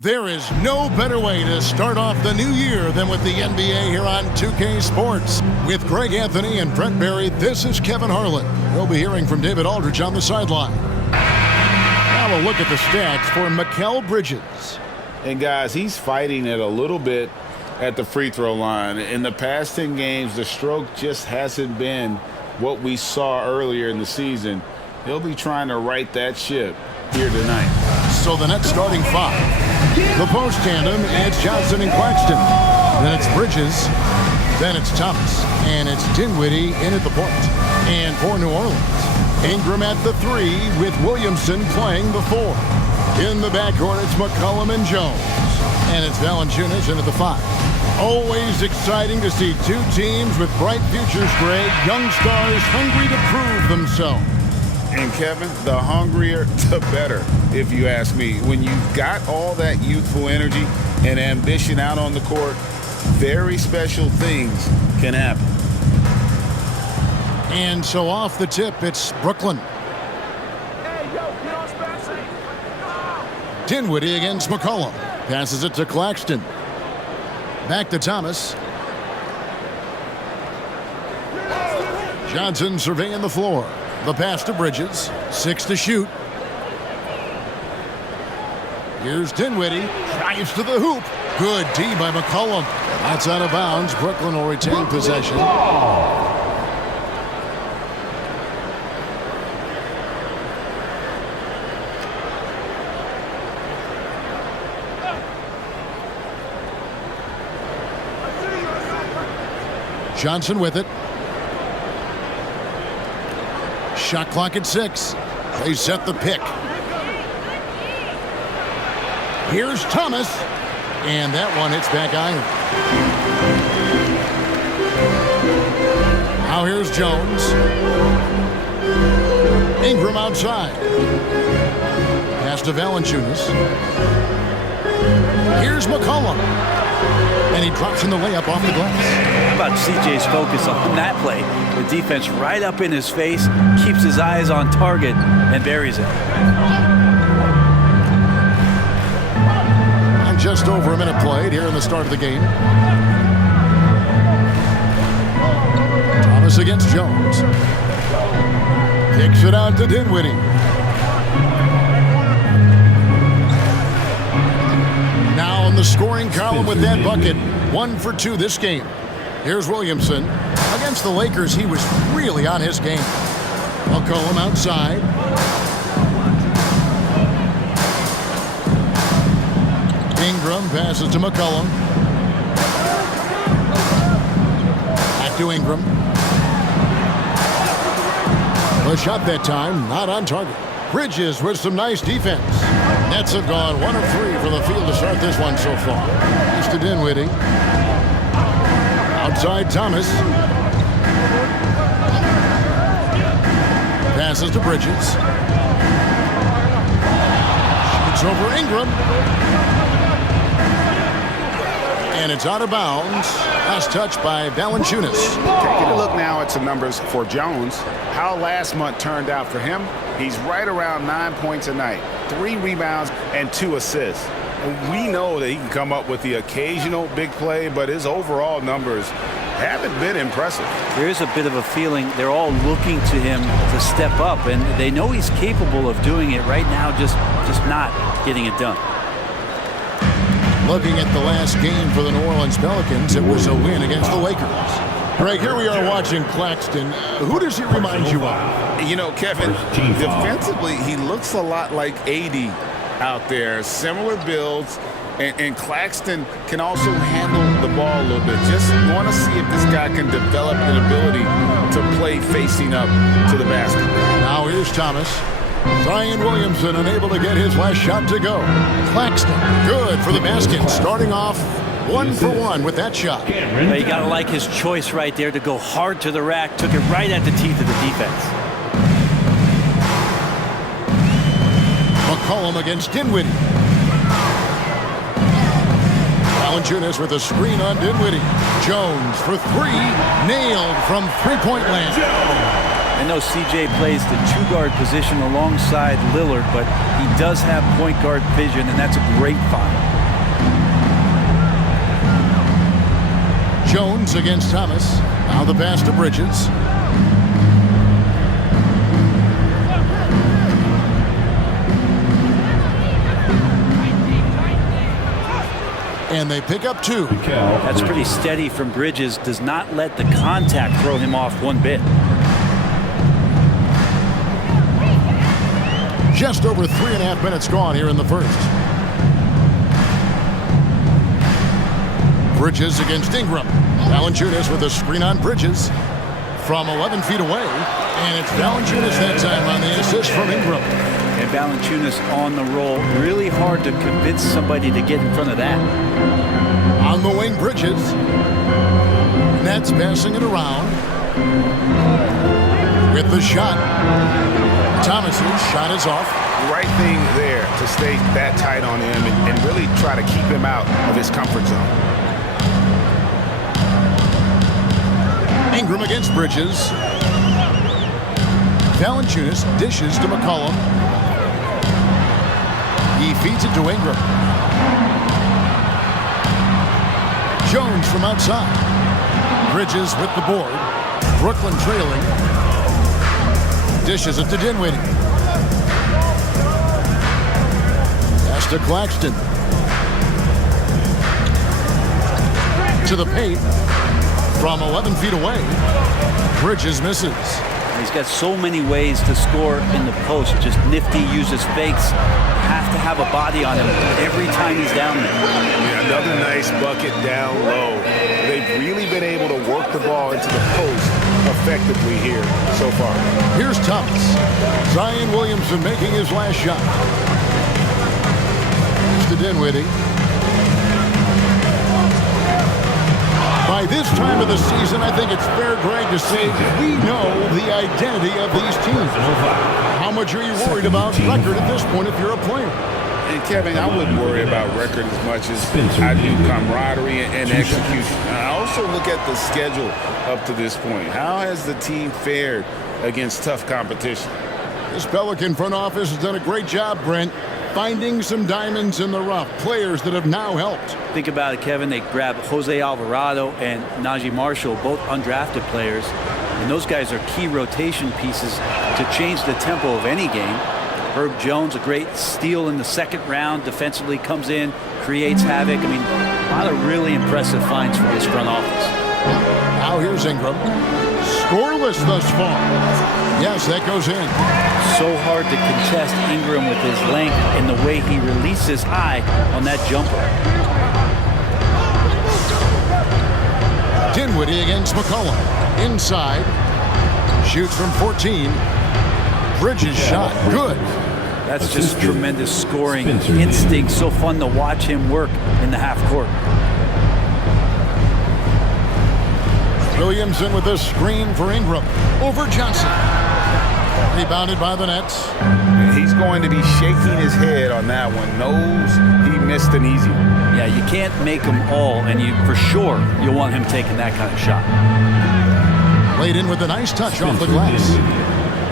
There is no better way to start off the new year than with the NBA here on 2K Sports. With Greg Anthony and Brent Barry, this is Kevin Harlan. We'll be hearing from David Aldridge on the sideline. Now a look at the stats for Mikal Bridges. And guys, he's fighting it a little bit at the free throw line. In the past 10 games, the stroke just hasn't been what we saw earlier in the season. He'll be trying to right that ship here tonight. So the Nets starting five. The post tandem, it's Johnson and Claxton. Then it's Bridges. Then it's Thomas. And it's Dinwiddie in at the point. And for New Orleans, Ingram at the three with Williamson playing the four. In the backcourt, it's McCollum and Jones. And it's Valanciunas in at the five. Always exciting to see two teams with bright futures, Greg. Young stars hungry to prove themselves. And Kevin, the hungrier, the better, if you ask me. When you've got all that youthful energy and ambition out on the court, very special things can happen. And so off the tip, it's Brooklyn. Dinwiddie against McCollum. Passes it to Claxton. Back to Thomas. Johnson surveying the floor. The pass to Bridges. 6 to shoot. Here's Dinwiddie. Drives to the hoop. Good D by McCollum. That's out of bounds. Brooklyn will retain possession. Johnson with it. Shot clock at 6. They set the pick. Here's Thomas. And that one hits back iron. Now here's Jones. Ingram outside. Pass to Valanciunas. Here's McCollum. And he drops in the layup off the glass. How about CJ's focus on that play? The defense right up in his face, keeps his eyes on target, and buries it. And just over a minute played here in the start of the game. Thomas against Jones. Kicks it out to Dinwiddie. Now in the scoring column with that bucket. 1 for 2 this game. Here's Williamson. Against the Lakers, he was really on his game. McCollum outside. Ingram passes to McCollum. Back to Ingram. The shot that time, not on target. Bridges with some nice defense. Nets have gone 1 of 3 from the field to start this one so far. He's to Dinwiddie. Outside Thomas. Passes to Bridges. Shoots over Ingram. And it's out of bounds. Last touch by Valanciunas. Taking a look now at some numbers for Jones. How last month turned out for him. He's right around 9 points a night, 3 rebounds, and 2 assists. We know that he can come up with the occasional big play, but his overall numbers haven't been impressive. There is a bit of a feeling they're all looking to him to step up, and they know he's capable of doing it right now, just not getting it done. Looking at the last game for the New Orleans Pelicans, it was a win against the Lakers. Greg, here we are watching Claxton. Who does he remind you of? You know, Kevin, defensively, he looks a lot like AD out there. Similar builds, and Claxton can also handle the ball a little bit. Just want to see if this guy can develop an ability to play facing up to the basket. Now here's Thomas. Zion Williamson unable to get his last shot to go. Claxton, good for the basket, starting off 1 for 1 with that shot. Well, you got to like his choice right there to go hard to the rack. Took it right at the teeth of the defense. McCollum against Dinwiddie. Valanciunas with a screen on Dinwiddie. Jones for 3, nailed from three-point land. I know CJ plays the two-guard position alongside Lillard, but he does have point guard vision, and that's a great find. Jones against Thomas. Now the pass to Bridges. And they pick up 2. That's pretty steady from Bridges. Does not let the contact throw him off one bit. Just over 3.5 minutes gone here in the first. Bridges against Ingram. Valanciunas with a screen on Bridges from 11 feet away. And it's Valanciunas that time on the assist from Ingram. And Valanciunas on the roll. Really hard to convince somebody to get in front of that. On the wing, Bridges. Nets passing it around. With the shot. Thomas's shot is off. Right thing there to stay that tight on him and really try to keep him out of his comfort zone. Ingram against Bridges. Valanciunas dishes to McCollum. He feeds it to Ingram. Jones from outside. Bridges with the board. Brooklyn trailing. Dishes it to Dinwiddie. Pass to Claxton. To the paint. From 11 feet away. Bridges misses. He's got so many ways to score in the post. Just nifty, uses fakes. Have to have a body on him every time he's down there. Yeah, another nice bucket down low. They've really been able to work the ball into the post effectively here so far. Here's Thomas. Zion Williamson making his last shot. Here's to Dinwiddie. By this time of the season, I think it's fair, Greg, to say we know the identity of these teams. How much are you worried about record at this point if you're a player? And Kevin, I wouldn't worry about record as much as I do camaraderie and execution. I also look at the schedule up to this point. How has the team fared against tough competition? This Pelican front office has done a great job, Brent, finding some diamonds in the rough, players that have now helped. Think about it, Kevin. They grabbed Jose Alvarado and Najee Marshall, both undrafted players. And those guys are key rotation pieces to change the tempo of any game. Herb Jones, a great steal in the second round, defensively comes in, creates havoc. I mean, a lot of really impressive finds from this front office. Now here's Ingram. Scoreless thus far. Yes, that goes in. So hard to contest Ingram with his length and the way he releases high on that jumper. Dinwiddie against McCollum. Inside. Shoots from 14. Bridges shot. Good. That's just tremendous scoring instinct. So fun to watch him work in the half court. Williamson with a screen for Ingram. Over Johnson. Rebounded by the Nets. He's going to be shaking his head on that one. Knows he missed an easy one. Yeah, you can't make them all, and you for sure you'll want him taking that kind of shot. Laid in with a nice touch off the glass.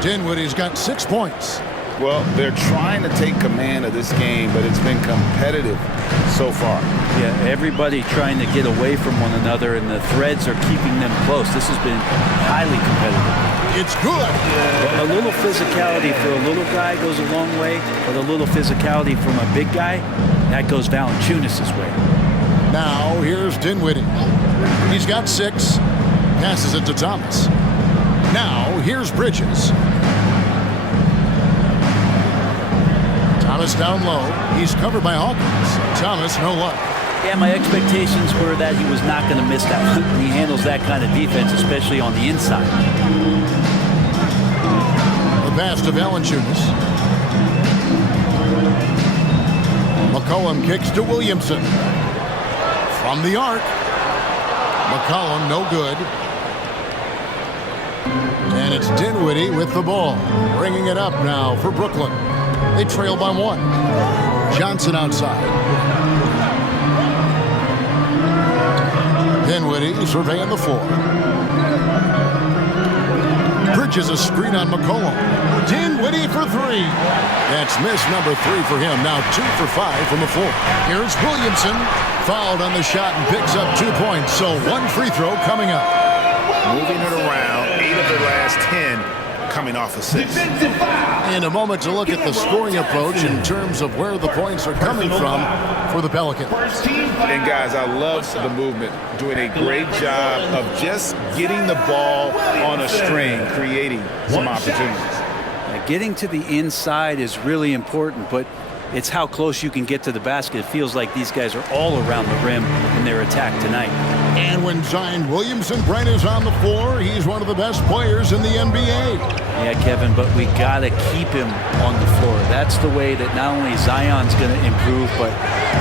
Dinwiddie's got 6 points. Well, they're trying to take command of this game, but it's been competitive so far. Yeah, everybody trying to get away from one another, and the threads are keeping them close. This has been highly competitive. It's good. A little physicality for a little guy goes a long way, but a little physicality from a big guy, that goes Valanciunas' way. Now, here's Dinwiddie. He's got 6. Passes it to Thomas. Now, here's Bridges. Thomas down low. He's covered by Hawkins. Thomas, no luck. Yeah, my expectations were that he was not going to miss that one. He handles that kind of defense, especially on the inside. The pass to Valanciunas. McCollum kicks to Williamson. From the arc. McCollum, no good. And it's Dinwiddie with the ball. Bringing it up now for Brooklyn. They trail by 1. Johnson outside. Dinwiddie surveying the floor. launches a screen on McCollum. Dinwiddie for three. That's miss number 3 for him. Now 2 for 5 from the floor. Here's Williamson. Fouled on the shot and picks up 2 points. So 1 free throw coming up. Moving it around, 8 of their last 10 coming off assists. In a moment to look at the scoring approach in terms of where the points are coming from for the Pelicans. And guys, I love the movement, doing a great job of just getting the ball on a string, creating some opportunities. Getting to the inside is really important, but it's how close you can get to the basket. It feels like these guys are all around the rim in their attack tonight. And when Zion Williamson-Bright is on the floor, he's one of the best players in the NBA. Yeah, Kevin, but we got to keep him on the floor. That's the way that not only Zion's going to improve, but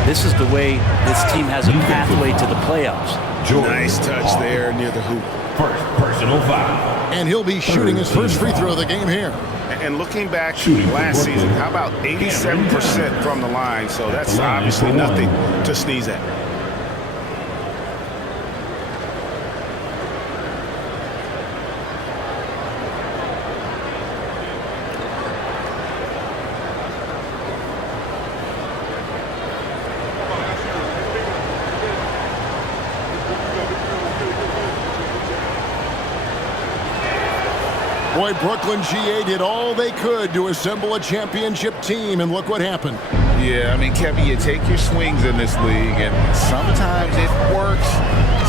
this is the way this team has a pathway to the playoffs. Nice touch there near the hoop. First personal foul. And he'll be shooting his first free throw of the game here. And looking back last season, how about 87% from the line? So that's obviously nothing to sneeze at. Boy, Brooklyn GA did all they could to assemble a championship team, and look what happened. Yeah, I mean, Kevin, you take your swings in this league, and sometimes it works.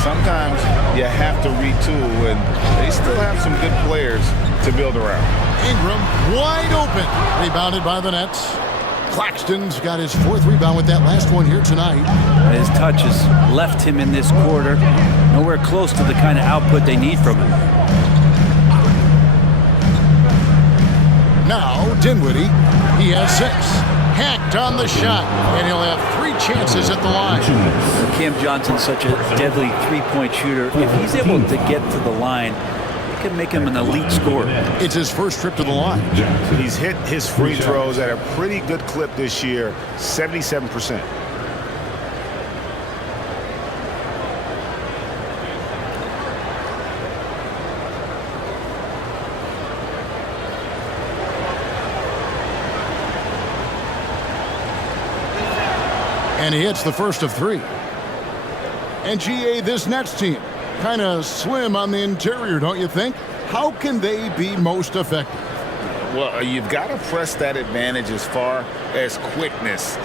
Sometimes you have to retool, and they still have some good players to build around. Ingram wide open. Rebounded by the Nets. Claxton's got his 4th rebound with that last one here tonight. His touch has left him in this quarter. Nowhere close to the kind of output they need from him. Now, Dinwiddie, he has 6. Hacked on the shot, and he'll have 3 chances at the line. Cam Johnson's such a deadly three-point shooter. If he's able to get to the line, it can make him an elite scorer. It's his first trip to the line. He's hit his free throws at a pretty good clip this year, 77%. And he hits the first of 3. And GA, this Nets team, kind of slim on the interior, don't you think? How can they be most effective? Well, you've got to press that advantage as far as quickness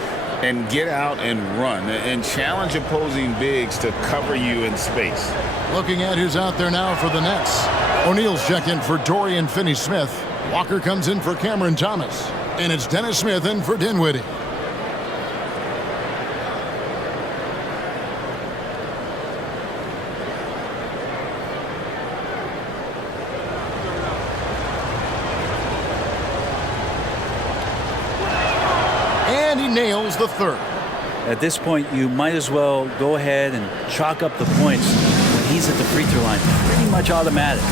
and get out and run and challenge opposing bigs to cover you in space. Looking at who's out there now for the Nets. O'Neal's checked in for Dorian Finney-Smith. Walker comes in for Cameron Thomas. And it's Dennis Smith in for Dinwiddie. And he nails the 3rd. At this point, you might as well go ahead and chalk up the points when he's at the free throw line. Pretty much automatic.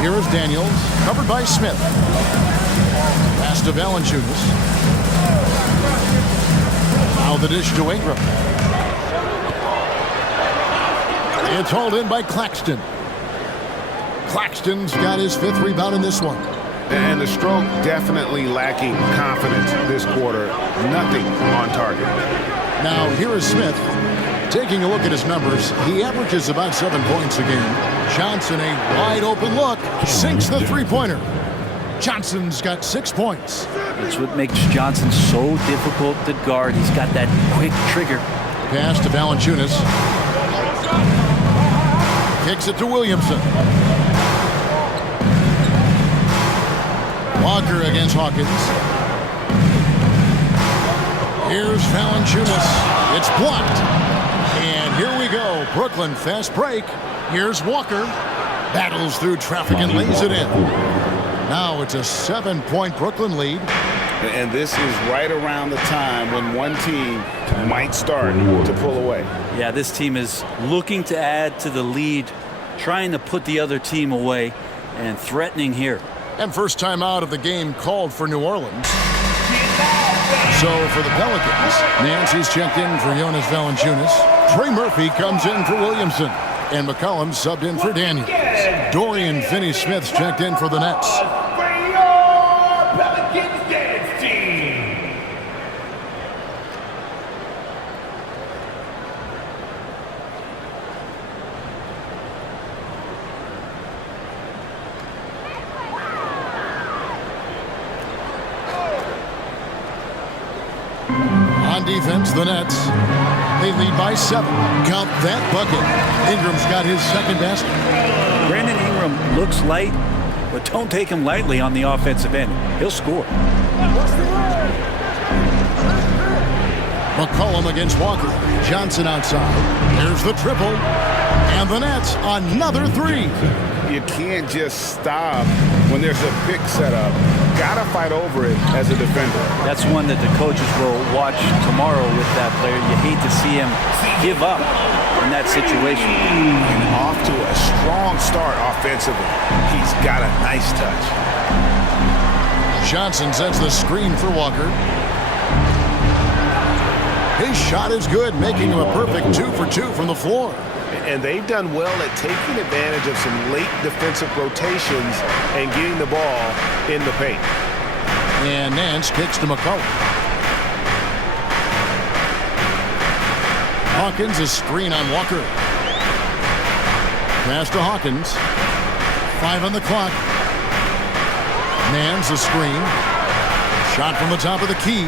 Here is Daniels, covered by Smith. Pass to Valanciunas. Now the dish to Ingram. It's hauled in by Claxton. Claxton's got his 5th rebound in this one. And the stroke definitely lacking confidence this quarter. Nothing on target. Now here is Smith. Taking a look at his numbers, he averages about 7 points a game. Johnson, a wide open look, sinks the 3-pointer. Johnson's got 6 points. That's what makes Johnson so difficult to guard. He's got that quick trigger. Pass to Valanciunas. Kicks it to Williamson. Walker against Hawkins. Here's Valanciunas. It's blocked. And here we go. Brooklyn fast break. Here's Walker. Battles through traffic and lays it in. Now it's a 7-point Brooklyn lead. And this is right around the time when one team might start to pull away. Yeah, this team is looking to add to the lead, trying to put the other team away, and threatening here. And first time out of the game called for New Orleans. So for the Pelicans, Nancy's checked in for Jonas Valanciunas. Trey Murphy comes in for Williamson. And McCollum subbed in for Daniels. Dorian Finney-Smith's checked in for the Nets. Pelicans dance team. On defense, the Nets. They lead by 7. Count that bucket. Ingram's got his second basket. Brandon Ingram looks light, but don't take him lightly on the offensive end. He'll score. McCollum against Walker. Johnson outside. Here's the triple. And the Nets, another 3. You can't just stop when there's a pick set up. Gotta fight over it as a defender. That's one that the coaches will watch tomorrow with that player. You hate to see him give up in that situation. And off to a strong start offensively. He's got a nice touch. Johnson sets the screen for Walker. His shot is good, making him a perfect 2 for 2 from the floor. And they've done well at taking advantage of some late defensive rotations and getting the ball in the paint. And Nance kicks to McCollum. Hawkins, a screen on Walker. Pass to Hawkins. 5 on the clock. Nance, a screen. Shot from the top of the key.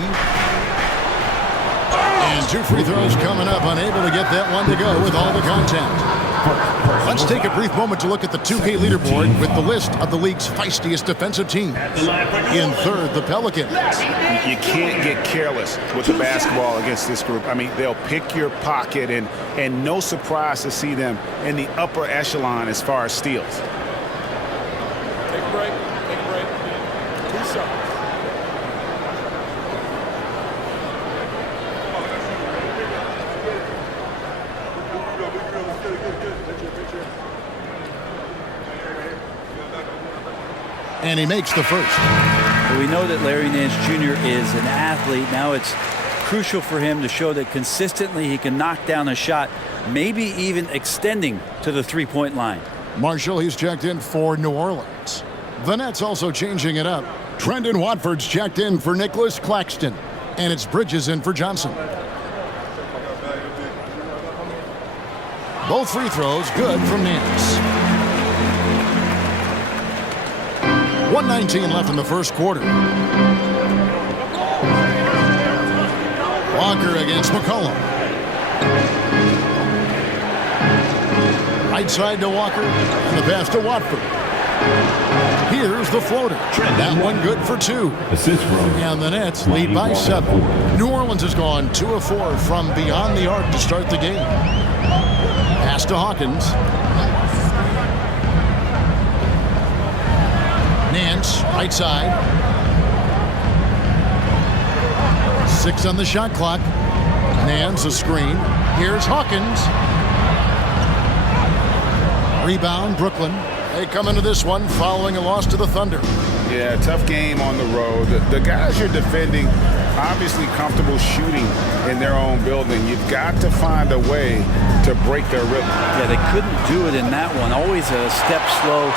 And 2 free throws coming up, unable to get that one to go with all the contact. Let's take a brief moment to look at the 2K leaderboard with the list of the league's feistiest defensive teams. In third, the Pelicans. You can't get careless with the basketball against this group. I mean, they'll pick your pocket, and no surprise to see them in the upper echelon as far as steals. Take a break. Take a break. 2 seconds. And he makes the first. But we know that Larry Nance Jr. is an athlete. Now it's crucial for him to show that consistently he can knock down a shot, maybe even extending to the three-point line. Marshall, he's checked in for New Orleans. The Nets also changing it up. Trendon Watford's checked in for Nicholas Claxton. And it's Bridges in for Johnson. Both free throws good from Nance. 1:19 left in the first quarter. Walker against McCollum. Right side to Walker. And the pass to Watford. Here's the floater. That one good for 2. And the Nets lead by 7. New Orleans has gone 2 of 4 from beyond the arc to start the game. Pass to Hawkins. Nance, right side. 6 on the shot clock. Nance, a screen. Here's Hawkins. Rebound, Brooklyn. They come into this one following a loss to the Thunder. Yeah, tough game on the road. The guys you're defending, obviously comfortable shooting in their own building. You've got to find a way to break their rhythm. Yeah, they couldn't do it in that one. Always a step slow,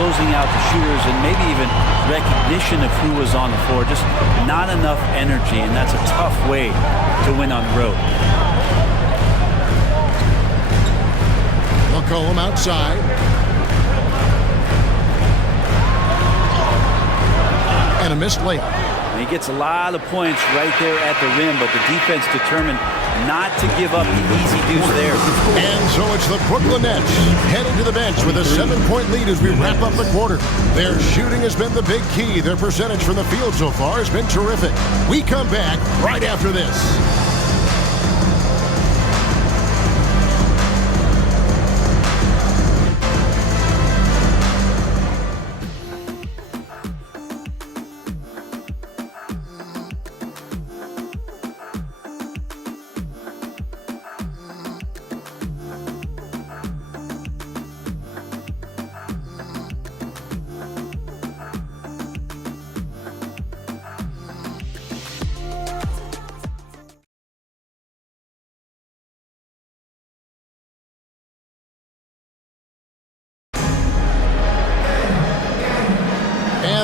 closing out the shooters, and maybe even recognition of who was on the floor. Just not enough energy, and that's a tough way to win on the road. McCollum outside. And a missed layup. And he gets a lot of points right there at the rim, but the defense determined not to give up the easy deuce there. And so it's the Brooklyn Nets heading to the bench with a 7-point lead as we wrap up the quarter. Their shooting has been the big key. Their percentage from the field so far has been terrific. We come back right after this.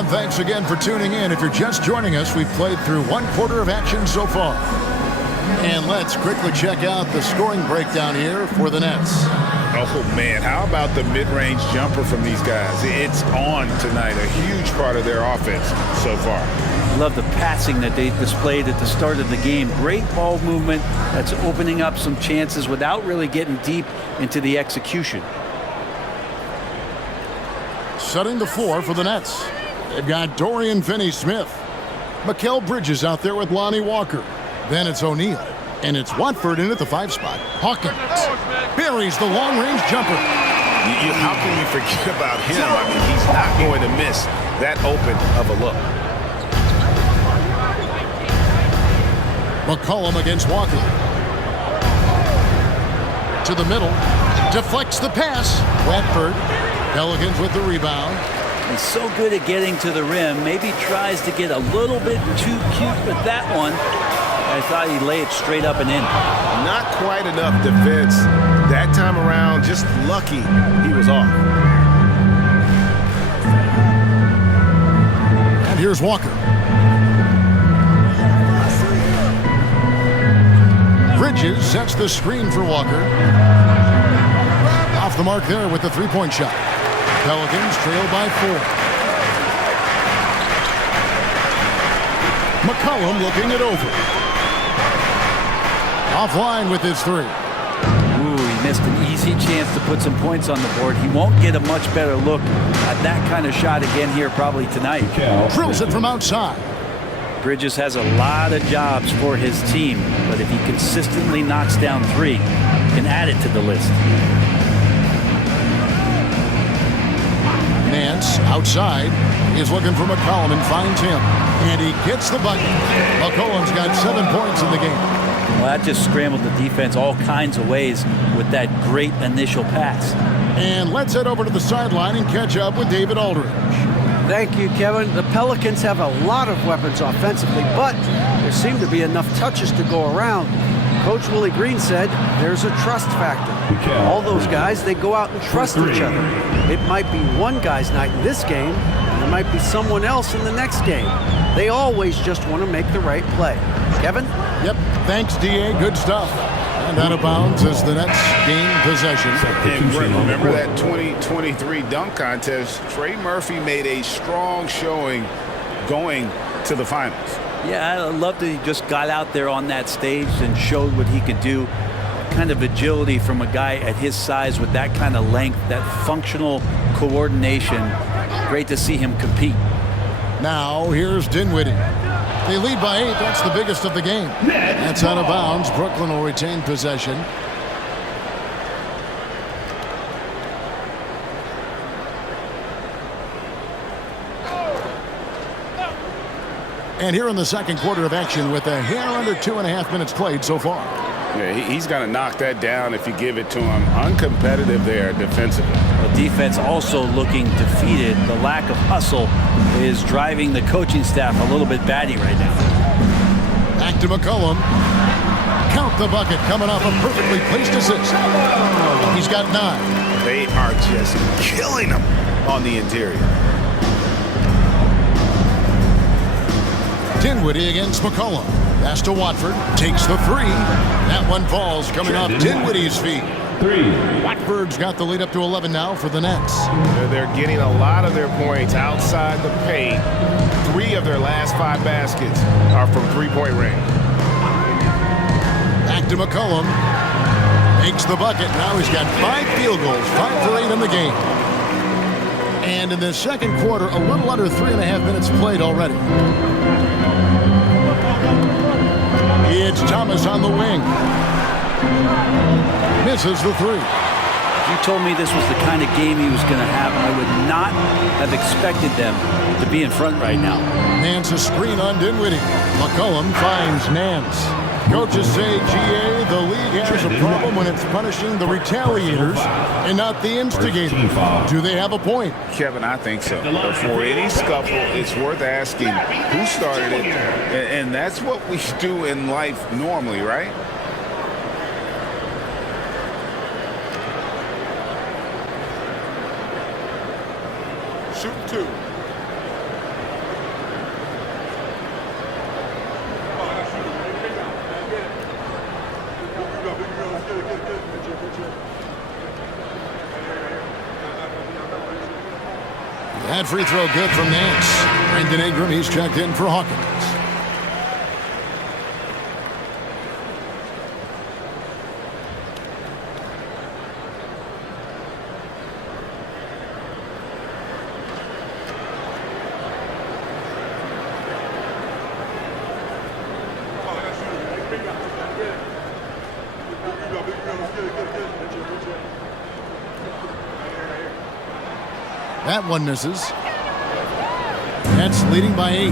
And thanks again for tuning in. If you're just joining us, we've played through 1/4 of action so far. And let's quickly check out the scoring breakdown here for the Nets. Oh, man, how about the mid-range jumper from these guys? It's on tonight, a huge part of their offense so far. Love the passing that they displayed at the start of the game. Great ball movement that's opening up some chances without really getting deep into the execution. Setting the floor for the Nets. They've got Dorian Finney-Smith. Mikal Bridges out there with Lonnie Walker. Then it's O'Neal. And it's Watford in at the 5 spot. Hawkins buries the long-range jumper. How can you forget about him? I mean, he's not going to miss that open of a look. McCollum against Walker. To the middle. Deflects the pass. Watford. Pelicans with the rebound. He's so good at getting to the rim. Maybe tries to get a little bit too cute with that one. I thought he'd lay it straight up and in. Not quite enough defense. That time around, just lucky he was off. And here's Walker. Bridges sets the screen for Walker. Off the mark there with the three-point shot. Pelicans trail by 4. McCollum looking it over. Offline with his 3. Ooh, he missed an easy chance to put some points on the board. He won't get a much better look at that kind of shot again here probably tonight. Drills it from outside. Bridges has a lot of jobs for his team, but if he consistently knocks down 3, he can add it to the list. Nance outside is looking for McCollum and finds him. And he gets the bucket. McCollum's got 7 points in the game. Well, that just scrambled the defense all kinds of ways with that great initial pass. And let's head over to the sideline and catch up with David Aldridge. Thank you, Kevin. The Pelicans have a lot of weapons offensively, but there seem to be enough touches to go around. Coach Willie Green said there's a trust factor. All those guys, they go out and trust each other. It might be one guy's night in this game, and there might be someone else in the next game. They always just want to make the right play. Kevin? Yep. Thanks, D.A. Good stuff. And out of bounds as the Nets gain possession. And remember that 2023 dunk contest? Trey Murphy made a strong showing going to the finals. Yeah, I love that he just got out there on that stage and showed what he could do. Kind of agility from a guy at his size with that kind of length, that functional coordination. Great to see him compete. Now here's Dinwiddie. They lead by 8. That's the biggest of the game. That's out of bounds. Brooklyn will retain possession. And here in the second quarter of action with a hair under 2.5 minutes played so far. Yeah, he's going to knock that down if you give it to him. Uncompetitive there defensively. The defense also looking defeated. The lack of hustle is driving the coaching staff a little bit batty right now. Back to McCollum. Count the bucket coming off a perfectly placed assist. He's got 9. They are just killing him on the interior. Dinwiddie against McCollum. Pass to Watford. Takes the 3. That one falls coming off Dinwiddie's feet. 3. Watford's got the lead up to 11 now for the Nets. They're getting a lot of their points outside the paint. 3 of their last 5 baskets are from three-point range. Back to McCollum. Makes the bucket. Now he's got 5 field goals. 5 for 8 in the game. And in the second quarter, a little under 3.5 minutes played already. It's Thomas on the wing. Misses the 3. If you told me this was the kind of game he was going to have, I would not have expected them to be in front right now. Nance a screen on Dinwiddie. McCollum finds Nance. Coaches say, GA, the league has a problem when it's punishing the retaliators and not the instigators. Do they have a point? Kevin, I think so. But for any scuffle, it's worth asking who started it. And that's what we do in life normally, right? Shoot 2. That free throw good from Nance. Brandon Ingram, he's checked in for Hawkins. That one misses. Nets leading by 8.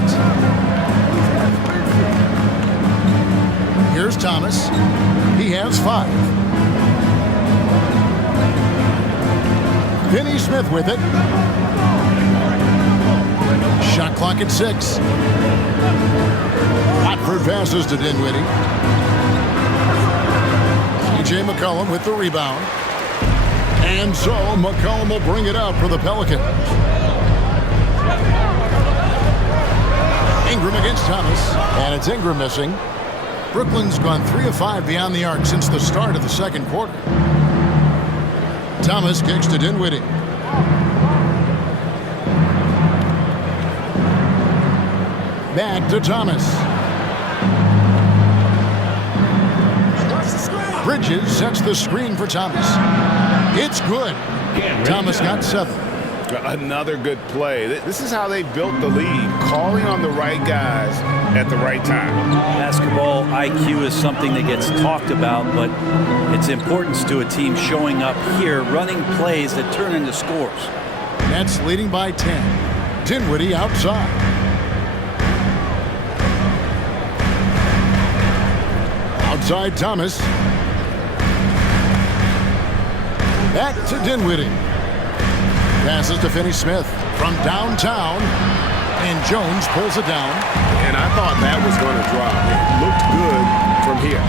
Here's Thomas. He has 5. Finney Smith with it. Shot clock at 6. Watford passes to Dinwiddie. C.J. McCollum with the rebound. And so McCollum will bring it out for the Pelicans. Ingram against Thomas. And it's Ingram missing. Brooklyn's gone 3 of 5 beyond the arc since the start of the second quarter. Thomas kicks to Dinwiddie. Back to Thomas. Bridges sets the screen for Thomas. It's good. Thomas got 7. Another good play. This is how they built the league, calling on the right guys at the right time. Basketball IQ is something that gets talked about, but its importance to a team showing up here, running plays that turn into scores. Nets leading by 10. Dinwiddie outside. Outside Thomas. Back to Dinwiddie. Passes to Finney Smith from downtown. And Jones pulls it down. And I thought that was going to drop. It looked good from here.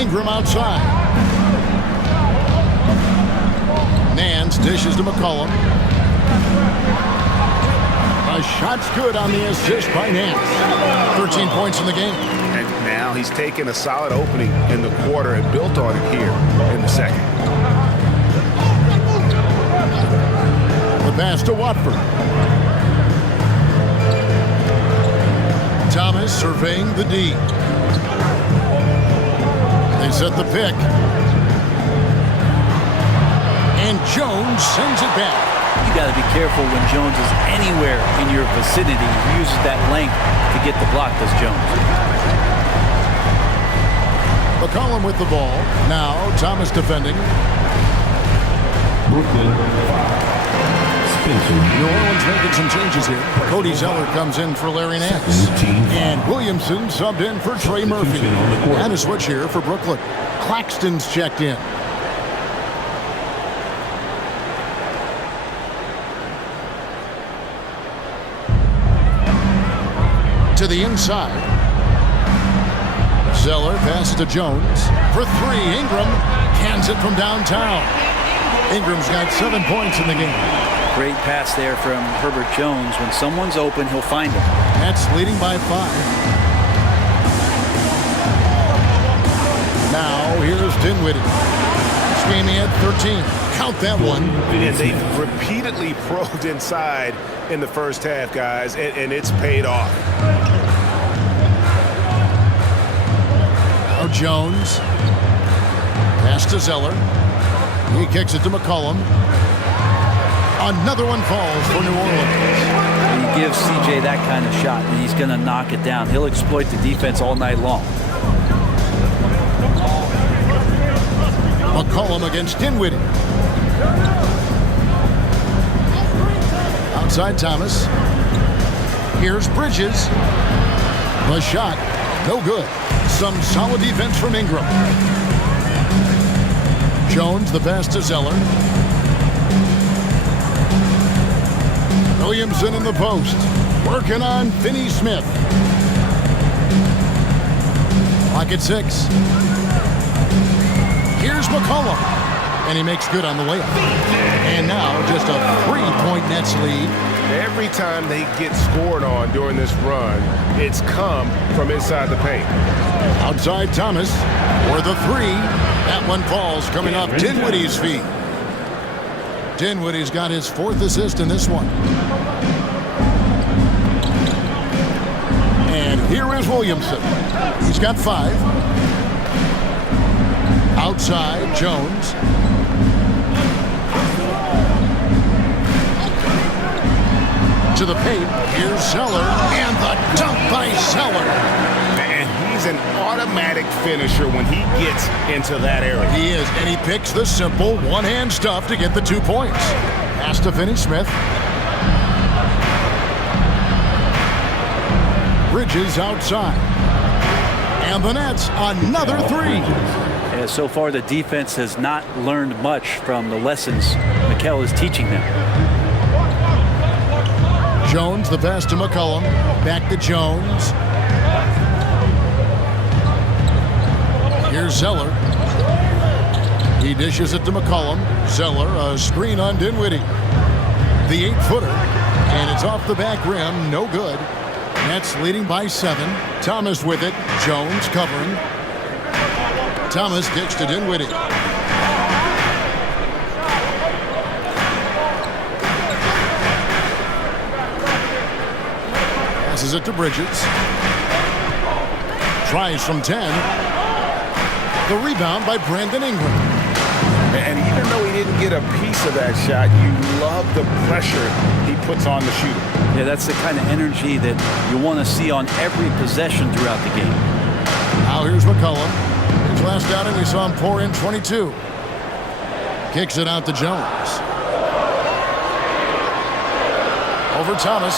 Ingram outside. Nance dishes to McCollum. A shot's good on the assist by Nance. 13 points in the game. And now he's taken a solid opening in the quarter and built on it here in the second. The pass to Watford. Thomas surveying the D. They set the pick. And Jones sends it back. You got to be careful when Jones is anywhere in your vicinity. He uses that length to get the block, does Jones. McCollum with the ball. Now Thomas defending. Brooklyn, Spencer. New Orleans making some changes here. Cody Zeller comes in for Larry Nance. And Williamson subbed in for Trey Murphy. And a switch here for Brooklyn. Claxton's checked in. To the inside. Zeller passes to Jones. For 3, Ingram cans it from downtown. Ingram's got 7 points in the game. Great pass there from Herbert Jones. When someone's open, he'll find him. That's leading by 5. Now here's Dinwiddie. Scheming at 13. Count that one. And they've repeatedly probed inside in the first half, guys, and it's paid off. Now Jones. Pass to Zeller. He kicks it to McCollum. Another one falls for New Orleans. You give CJ that kind of shot, and he's going to knock it down. He'll exploit the defense all night long. McCollum against Dinwiddie. Outside Thomas. Here's Bridges. The shot, no good. Some solid defense from Ingram. Jones, the pass to Zeller. Williamson in the post. Working on Finney Smith. Clock at 6. Here's McCollum. And he makes good on the layup. And now just a 3-point Nets lead. Every time they get scored on during this run, it's come from inside the paint. Outside Thomas for the three. That one falls coming off Dinwiddie's feet. Dinwiddie's got his 4th assist in this one. And here is Williamson. He's got 5. Outside Jones. To the paint. Here's Zeller. And the dunk by Zeller. And he's an automatic finisher when he gets into that area. He is, and he picks the simple one-hand stuff to get the 2 points. Has to finish Smith. Bridges outside. And the Nets, another 3. Yeah, so far the defense has not learned much from the lessons Mikel is teaching them. Jones, the pass to McCollum. Back to Jones. Here's Zeller. He dishes it to McCollum. Zeller, a screen on Dinwiddie. The 8-footer. And it's off the back rim. No good. Nets leading by 7. Thomas with it. Jones covering. Thomas kicks to Dinwiddie. Passes it to Bridges. Tries from 10. The rebound by Brandon Ingram. And even though he didn't get a piece of that shot, you love the pressure he puts on the shooter. Yeah, that's the kind of energy that you want to see on every possession throughout the game. Now here's McCollum. His last outing, we saw him pour in 22. Kicks it out to Jones. Over Thomas.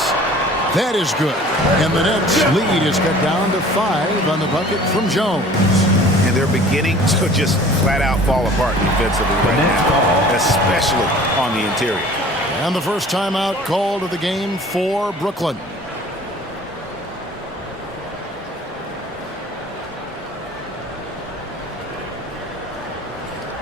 That is good. And the Nets lead is cut down to 5 on the bucket from Jones. And they're beginning to just flat out fall apart defensively right now, especially on the interior. And the first timeout called of the game for Brooklyn.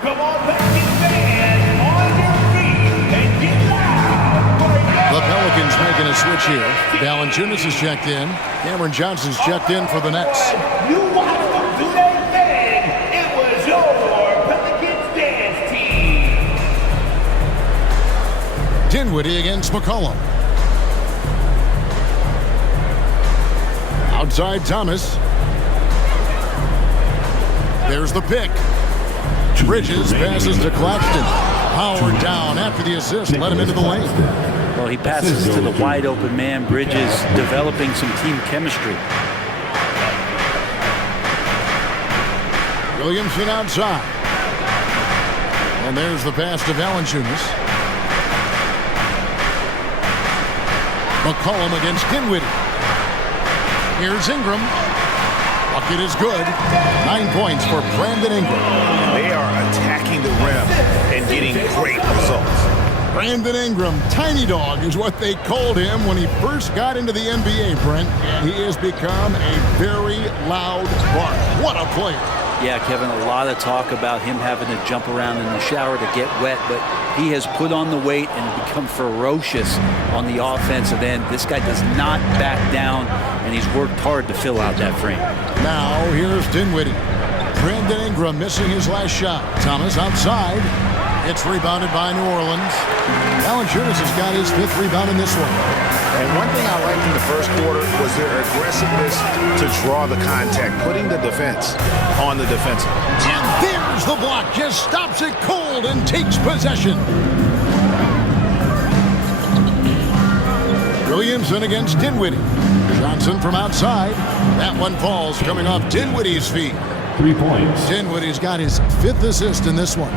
Come on back in fans, on your feet and get loud. The Pelicans making a switch here. Valanciunas is checked in. Cameron Johnson's checked in for the Nets. You watch them do their thing. It was your Pelicans dance team. Dinwiddie against McCollum. Outside Thomas. There's the pick. Bridges passes to Claxton. Howard down after the assist. Let him into the lane. Well, he passes to the wide open man. Bridges developing some team chemistry. Williamson outside. And there's the pass to Valanciunas. McCollum against Dinwiddie. Here's Ingram. Bucket is good. 9 points for Brandon Ingram. They are attacking the rim and getting great results. Brandon Ingram, tiny dog is what they called him when he first got into the NBA, Brent. He has become a very loud bark. What a player. Yeah, Kevin, a lot of talk about him having to jump around in the shower to get wet, but he has put on the weight and become ferocious on the offensive end. This guy does not back down, and he's worked hard to fill out that frame. Now here's Dinwiddie. Brandon Ingram missing his last shot. Thomas outside. It's rebounded by New Orleans. Valanciunas has got his 5th rebound in this one. And one thing I liked in the first quarter was their aggressiveness to draw the contact, putting the defense on the defensive. And there's the block. Just stops it cold and takes possession. Williamson against Dinwiddie. Johnson from outside. That one falls coming off Dinwiddie's feet. 3 points. Dinwiddie's got his 5th assist in this one.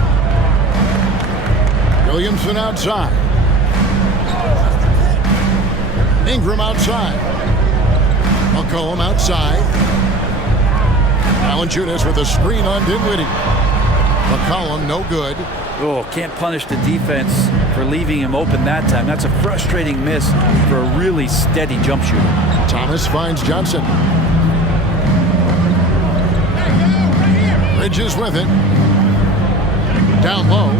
Williamson outside. Ingram outside. McCollum outside. Valanciunas with a screen on Dinwiddie. McCollum no good. Oh, can't punish the defense for leaving him open that time. That's a frustrating miss for a really steady jump shooter. Thomas finds Johnson. Bridges with it. Down low.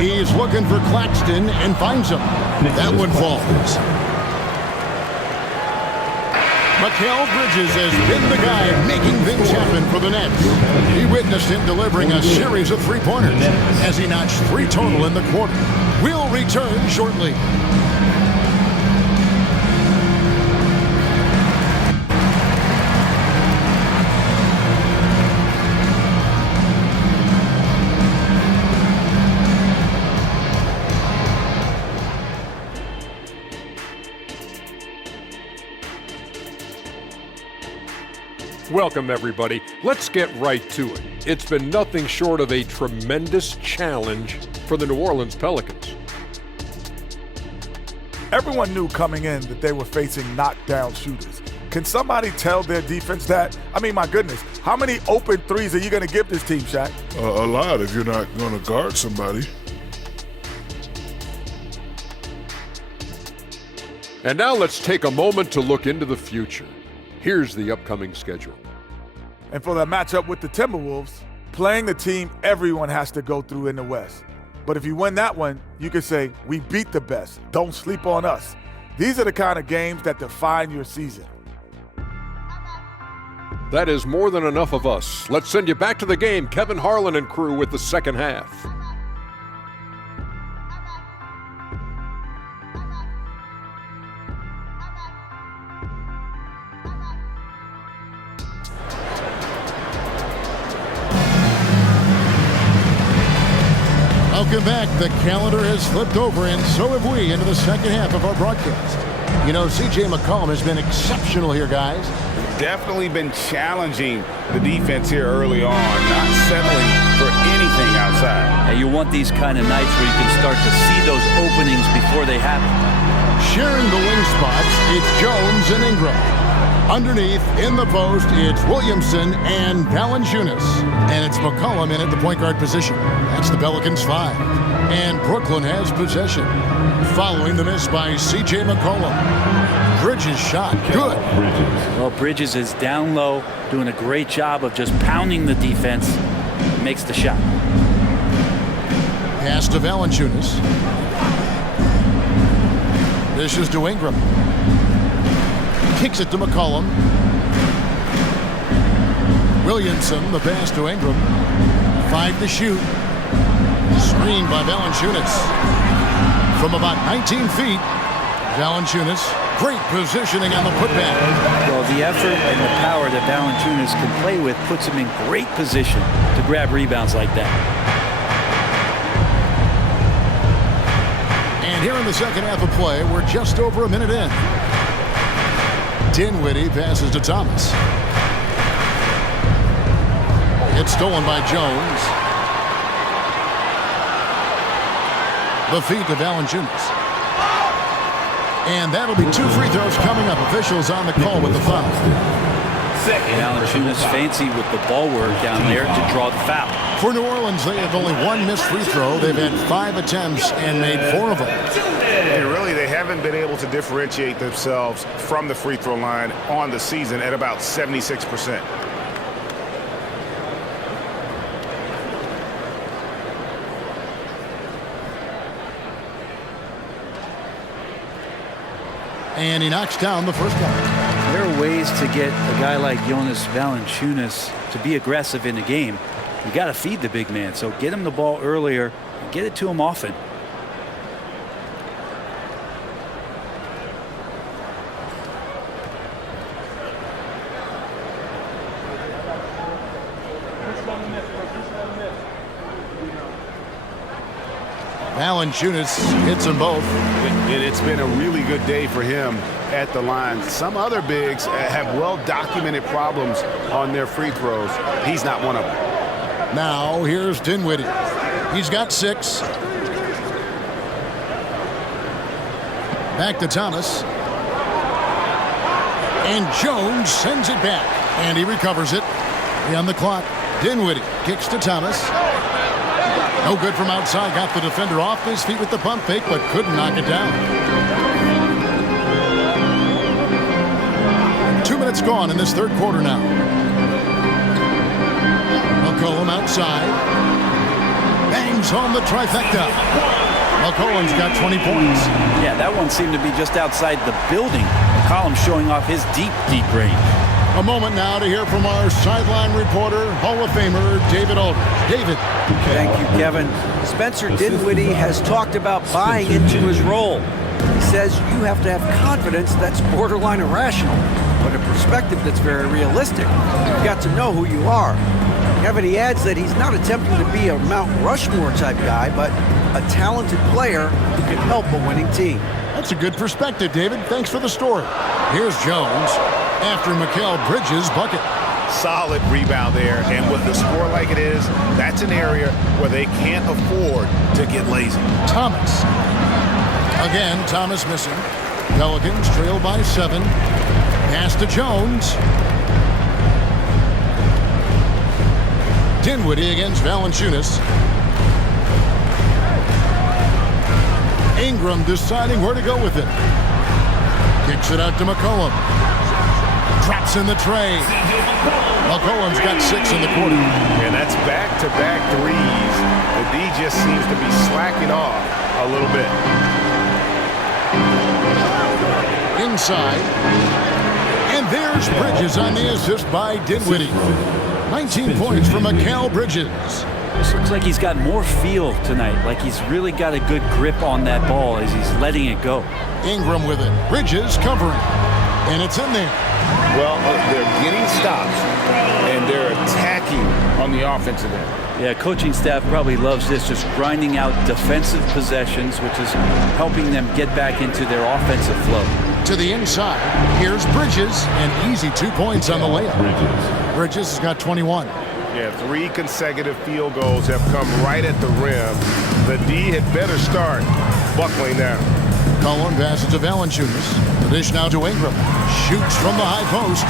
He's looking for Claxton and finds him. That one falls. Mikal Bridges has been the guy making things happen for the Nets. He witnessed him delivering a series of three-pointers as he notched 3 total in the quarter. We'll return shortly. Welcome, everybody. Let's get right to it. It's been nothing short of a tremendous challenge for the New Orleans Pelicans. Everyone knew coming in that they were facing knockdown shooters. Can somebody tell their defense that? I mean, my goodness, how many open threes are you going to give this team, Shaq? A lot if you're not going to guard somebody. And now let's take a moment to look into the future. Here's the upcoming schedule. And for that matchup with the Timberwolves, playing the team everyone has to go through in the West. But if you win that one, you can say, we beat the best. Don't sleep on us. These are the kind of games that define your season. That is more than enough of us. Let's send you back to the game, Kevin Harlan and crew with the second half. Welcome back. The calendar has flipped over, and so have we, into the second half of our broadcast. You know, C.J. McCollum has been exceptional here, guys. Definitely been challenging the defense here early on, not settling for anything outside. Yeah, you want these kind of nights where you can start to see those openings before they happen. Sharing the wing spots, it's Jones and Ingram. Underneath, in the post, it's Williamson and Valanciunas. And it's McCollum in at the point guard position. That's the Pelicans 5. And Brooklyn has possession. Following the miss by C.J. McCollum. Bridges shot. Good. Well, Bridges is down low, doing a great job of just pounding the defense. Makes the shot. Pass to Valanciunas. This is to Ingram. Kicks it to McCollum. Williamson, the pass to Ingram. 5 to shoot. Screened by Valanciunas. From about 19 feet, Valanciunas, great positioning on the putback. Well, the effort and the power that Valanciunas can play with puts him in great position to grab rebounds like that. And here in the second half of play, we're just over a minute in. Dinwiddie passes to Thomas. It's stolen by Jones. The feed to Valanciunas. And that'll be 2 free throws coming up. Officials on the call with the foul. Valanciunas fancy with the ball work down there to draw the foul. For New Orleans, they have only 1 missed free throw. They've had 5 attempts and made 4 of them. And really, they haven't been able to differentiate themselves from the free throw line on the season at about 76%. And he knocks down the first one. There are ways to get a guy like Jonas Valanciunas to be aggressive in the game. You got to feed the big man, so get him the ball earlier and get it to him often. Valanciunas hits them both. It's been a really good day for him at the line. Some other bigs have well-documented problems on their free throws. He's not one of them. Now here's Dinwiddie. He's got 6. Back to Thomas. And Jones sends it back. And he recovers it. On the clock, Dinwiddie kicks to Thomas. No good from outside. Got the defender off his feet with the pump fake, but couldn't knock it down. 2 minutes gone in this third quarter now. McCollum outside. Bangs on the trifecta. McCollum's got 20 points. Yeah, that one seemed to be just outside the building. McCollum showing off his deep range. A moment now to hear from our sideline reporter, Hall of Famer David Aldridge. David. Thank you, Kevin. Spencer Dinwiddie has talked about buying into his role. He says you have to have confidence that's borderline irrational, but a perspective that's very realistic. You've got to know who you are. Kevin, he adds that he's not attempting to be a Mount Rushmore type guy, but a talented player who can help a winning team. That's a good perspective, David. Thanks for the story. Here's Jones after Mikal Bridges' bucket. Solid rebound there, and with the score like it is, that's an area where they can't afford to get lazy. Thomas. Again, Thomas missing. Pelicans trail by 7. Pass to Jones. Dinwiddie against Valanciunas. Ingram deciding where to go with it. Kicks it out to McCollum. Drops in the tray. McCollum's got 6 in the quarter. And that's back-to-back threes. The D just seems to be slacking off a little bit. Inside. And there's Bridges on the assist by Dinwiddie. 19 points from Mikal Bridges. This looks like he's got more feel tonight, like he's really got a good grip on that ball as he's letting it go. Ingram with it. Bridges covering. And it's in there. Well, they're getting stops, and they're attacking on the offensive end. Yeah, coaching staff probably loves this, just grinding out defensive possessions, which is helping them get back into their offensive flow. To the inside. Here's Bridges. And easy 2 points on the layup. Bridges has got 21. Yeah, 3 consecutive field goals have come right at the rim. The D had better start buckling down. Cullen passes to Valanciunas. The dish now to Ingram. Shoots from the high post.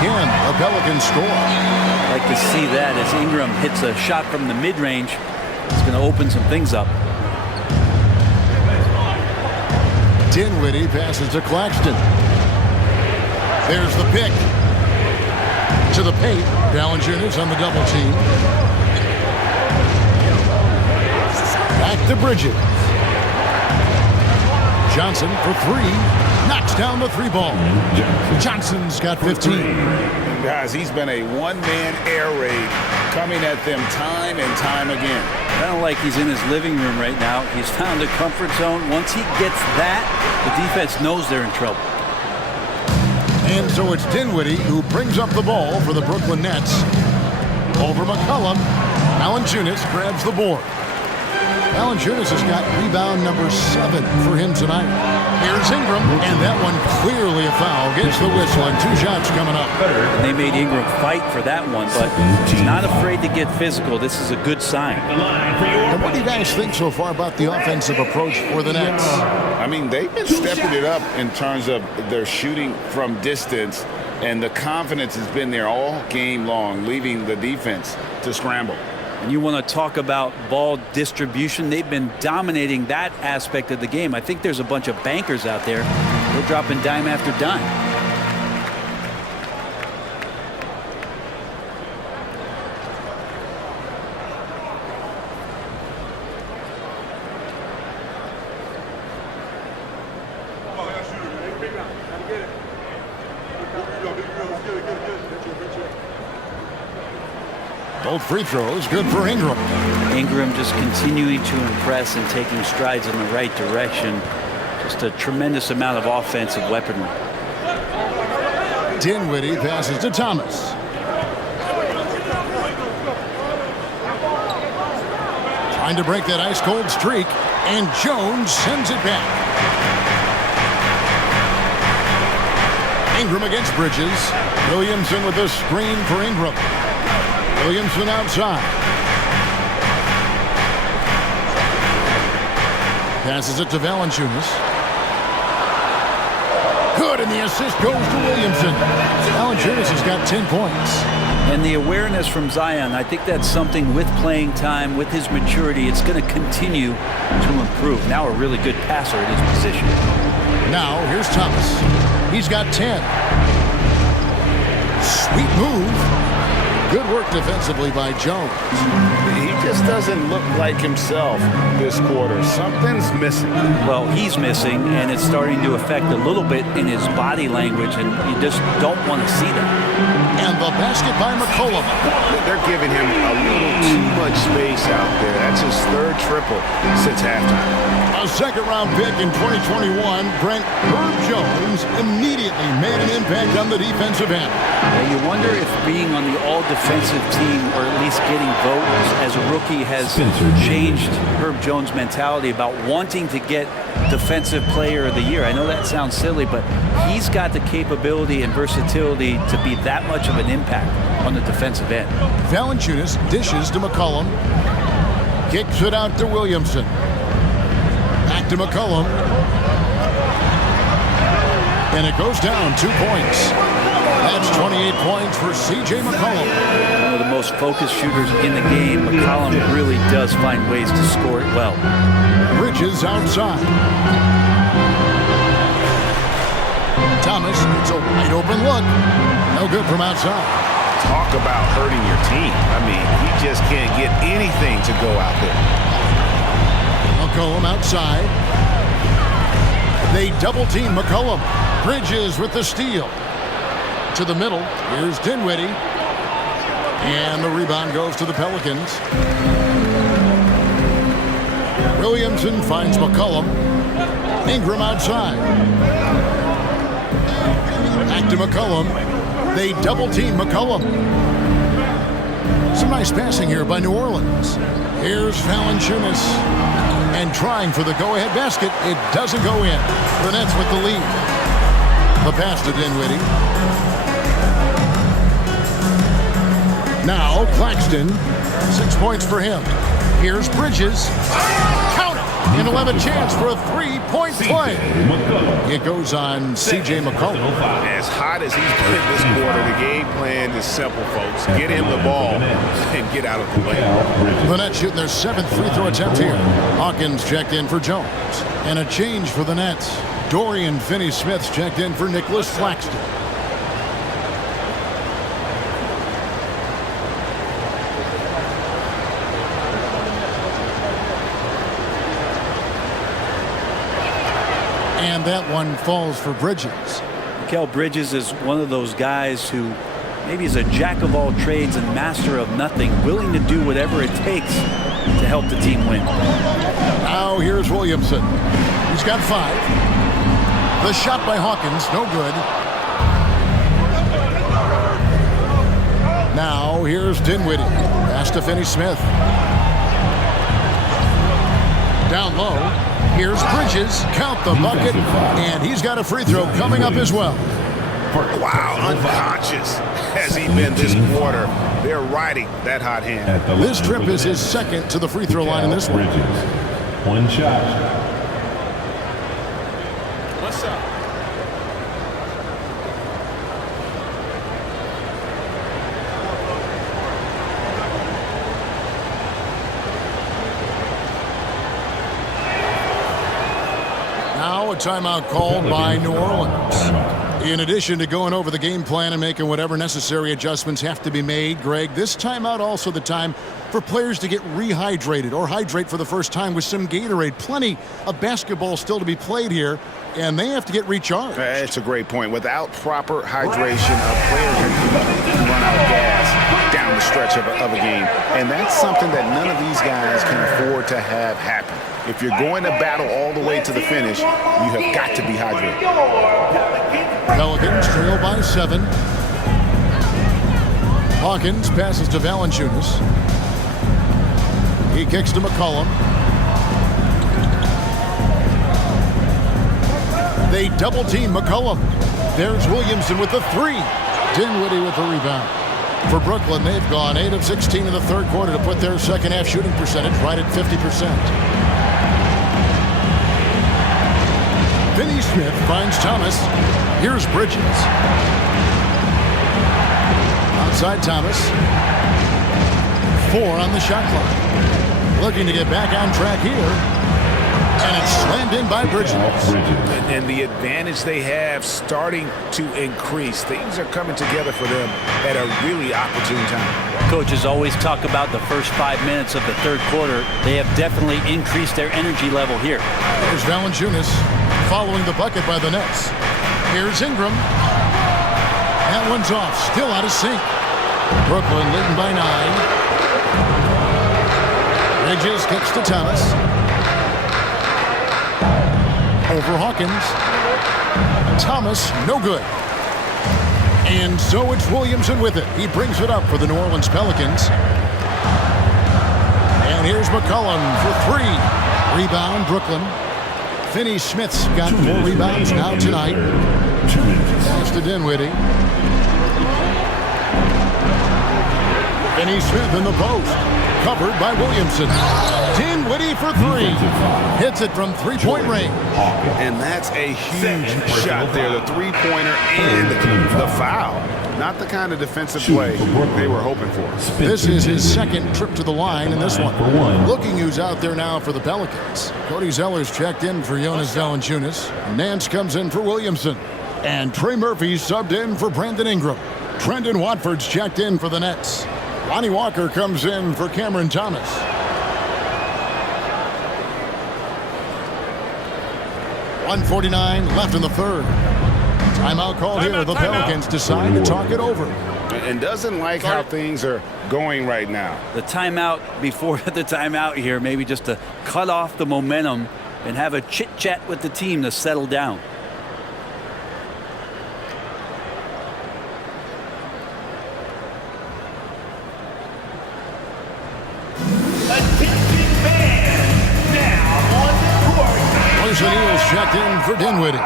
Again, a Pelican score. I'd like to see that as Ingram hits a shot from the mid-range. It's going to open some things up. Dinwiddie passes to Claxton. There's the pick. To the paint. Valanciunas on the double team. Back to Bridges. Johnson for 3. Knocks down the 3 ball. Johnson's got 15. Guys, he's been a one-man air raid coming at them time and time again. I don't like he's in his living room right now. He's found a comfort zone. Once he gets that, the defense knows they're in trouble. And so it's Dinwiddie who brings up the ball for the Brooklyn Nets. Over McCollum. Valanciunas grabs the board. Valanciunas has got rebound number 7 for him tonight. Here's Ingram, and that one clearly a foul. Gets the whistle, and 2 shots coming up. They made Ingram fight for that one, but he's not afraid to get physical. This is a good sign. And what do you guys think so far about the offensive approach for the Nets? I mean, they've been stepping it up in terms of their shooting from distance, and the confidence has been there all game long, leaving the defense to scramble. And you want to talk about ball distribution. They've been dominating that aspect of the game. I think there's a bunch of bankers out there. They're dropping dime after dime. Both free throws good for Ingram. Ingram just continuing to impress and taking strides in the right direction. Just a tremendous amount of offensive weaponry. Dinwiddie passes to Thomas. Trying to break that ice-cold streak, and Jones sends it back. Ingram against Bridges. Williamson with a screen for Ingram. Williamson outside. Passes it to Valanciunas. Good, and the assist goes to Williamson. Valanciunas has got 10 points. And the awareness from Zion, I think that's something with playing time, with his maturity, it's going to continue to improve. Now a really good passer at his position. Now, here's Thomas. He's got 10. Sweet move. Good work defensively by Jones. He just doesn't look like himself this quarter. Something's missing. Well, he's missing, and it's starting to affect a little bit in his body language, and you just don't want to see that. And the basket by McCollum. They're giving him a little too much space out there. That's his third triple since halftime. A second-round pick in 2021, Brent Herb Jones immediately made an impact on the defensive end. And you wonder if being on the all-defensive team, or at least getting votes as a rookie, has changed Herb Jones' mentality about wanting to get Defensive Player of the Year. I know that sounds silly, but he's got the capability and versatility to be that much of an impact on the defensive end. Valanciunas dishes to McCollum. Kicks it out to Williamson. Back to McCollum. And it goes down 2 points. That's 28 points for C.J. McCollum. One of the most focused shooters in the game. McCollum really does find ways to score it well. Bridges outside. Thomas, it's a wide open look. No good from outside. Talk about hurting your team. I mean, he just can't get anything to go out there. McCollum outside. They double team McCollum. Bridges with the steal. To the middle. Here's Dinwiddie. And the rebound goes to the Pelicans. Williamson finds McCollum. Ingram outside. Back to McCollum. They double team McCollum. Some nice passing here by New Orleans. Here's Valanciunas. And trying for the go-ahead basket. It doesn't go in. The Nets with the lead. The pass to Dinwiddie. Now Claxton. 6 points for him. Here's Bridges. Count it. And he'll have a chance for a three-point play. It goes on C.J. McCollum. As hot as he's been this quarter, the game plan is simple, folks. Get him the ball and get out of the way. The Nets shooting their 7th free throw attempt here. Hawkins checked in for Jones. And a change for the Nets. Dorian Finney-Smith's checked in for Nicholas Claxton. And that one falls for Bridges. Mikal Bridges is one of those guys who maybe is a jack of all trades and master of nothing, willing to do whatever it takes to help the team win. Now here's Williamson. He's got 5. The shot by Hawkins, no good. Now here's Dinwiddie. Pass to Finney-Smith. Down low. Here's Bridges. Count the bucket. And he's got a free throw coming up as well. Wow, unconscious has he been this quarter. They're riding that hot hand. This trip is his second to the free throw line in this one. One shot. What's up? Now a timeout called by New Orleans. In addition to going over the game plan and making whatever necessary adjustments have to be made, Greg, this timeout also the time for players to get rehydrated or hydrate for the first time with some Gatorade. Plenty of basketball still to be played here, and they have to get recharged. That's a great point. Without proper hydration, a player can run out of gas down the stretch of a game. And that's something that none of these guys can afford to have happen. If you're going to battle all the way to the finish, you have got to be hydrated. Pelicans trail by 7. Hawkins passes to Valanciunas. He kicks to McCollum. They double team McCollum. There's Williamson with the 3. Dinwiddie with the rebound. For Brooklyn, they've gone 8 of 16 in the third quarter to put their second half shooting percentage right at 50%. Finney-Smith finds Thomas. Here's Bridges. Outside Thomas. 4 on the shot clock. Looking to get back on track here. And it's slammed in by Bridges. And the advantage they have starting to increase. Things are coming together for them at a really opportune time. Coaches always talk about the first 5 minutes of the third quarter. They have definitely increased their energy level here. Here's Valanciunas following the bucket by the Nets. Here's Ingram. That one's off, still out of sync. Brooklyn leading by 9. Bridges kicks to Thomas. Over Hawkins. Thomas, no good. And so it's Williamson with it. He brings it up for the New Orleans Pelicans. And here's McCollum for 3. Rebound, Brooklyn. Finney-Smith's got 4 rebounds now tonight. Pass to Dinwiddie. Finney-Smith in the post. Covered by Williamson. Dinwiddie for 3. Hits it from three-point range. And that's a huge shot there. The three-pointer and the foul. Not the kind of defensive play they were hoping for. This is his second trip to the line in this one. Looking who's out there now for the Pelicans. Cody Zeller's checked in for Jonas Valanciunas. Nance comes in for Williamson. And Trey Murphy subbed in for Brandon Ingram. Trendon Watford's checked in for the Nets. Lonnie Walker comes in for Cameron Thomas. .149 left in the third. Timeout called here. The Pelicans decide to talk it over. And doesn't like how things are going right now. The timeout before the timeout here, maybe just to cut off the momentum and have a chit-chat with the team to settle down. O'Neal's checked in for Dinwiddie.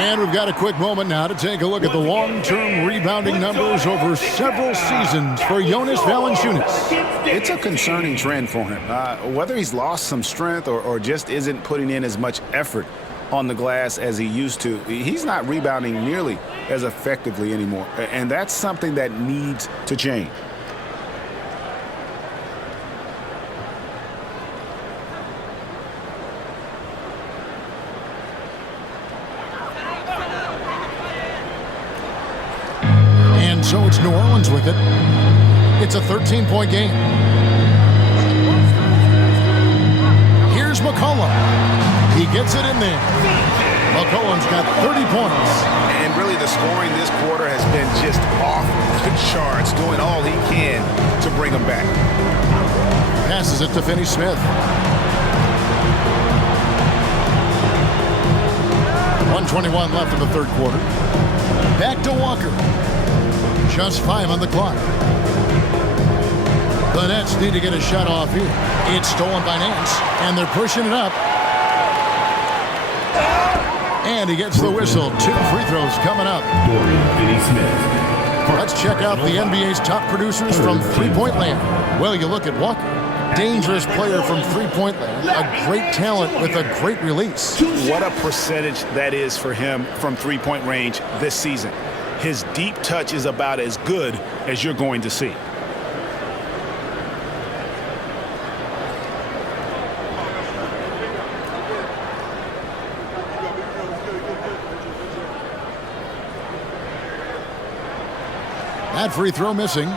And we've got a quick moment now to take a look at the long-term rebounding numbers over several seasons for Jonas Valanciunas. It's a concerning trend for him. Whether he's lost some strength or just isn't putting in as much effort on the glass as he used to, he's not rebounding nearly as effectively anymore. And that's something that needs to change. So it's New Orleans with it. It's a 13-point game. Here's McCollum. He gets it in there. McCollum's got 30 points. And really the scoring this quarter has been just off the charts, doing all he can to bring them back. Passes it to Finney-Smith. 1:21 left in the third quarter. Back to Walker. Just 5 on the clock. The Nets need to get a shot off here. It's stolen by Nance, and they're pushing it up. And he gets the whistle. 2 free throws coming up. Let's check out the NBA's top producers from three-point land. Well, you look at Walker. Dangerous player from three-point land. A great talent with a great release. What a percentage that is for him from three-point range this season. His deep touch is about as good as you're going to see. That free throw missing.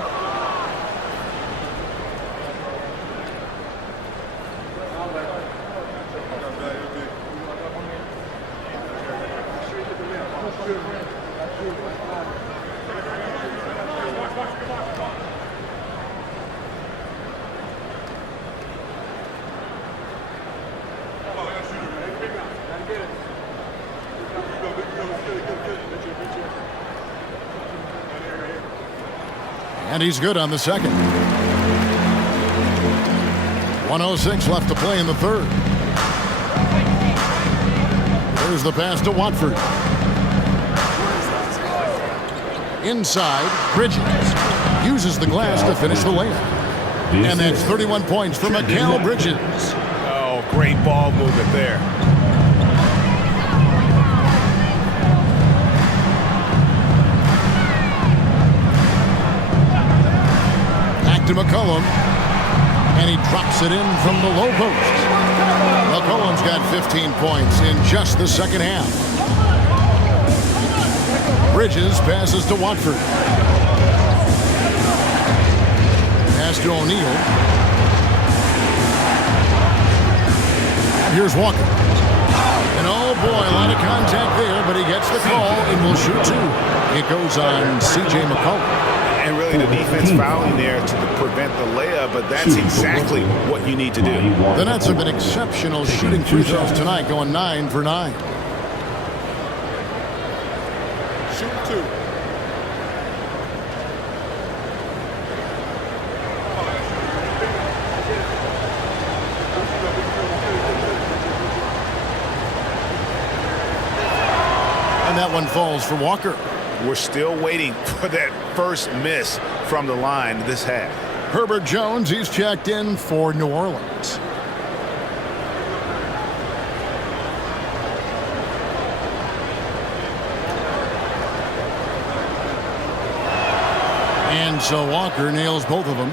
And he's good on the second. 1:06 left to play in the third. There's the pass to Watford. Inside, Bridges uses the glass to finish the layup. And that's 31 points for Mikal Bridges. Oh, great ball movement there. To McCollum, And he drops it in from the low post. McCollum's got 15 points in just the second half. Bridges passes to Watford. Pass to O'Neal. Here's Walker. And oh boy, a lot of contact there, but he gets the call and will shoot two. It goes on C.J. McCollum. And really the defense fouling there to prevent the layup, but that's exactly what you need to do. The Nets have been exceptional shooting free throws tonight, going 9 for 9. Shoot two. And that one falls for Walker. We're still waiting for that first miss from the line this half. Herbert Jones, he's checked in for New Orleans. And so Walker nails both of them.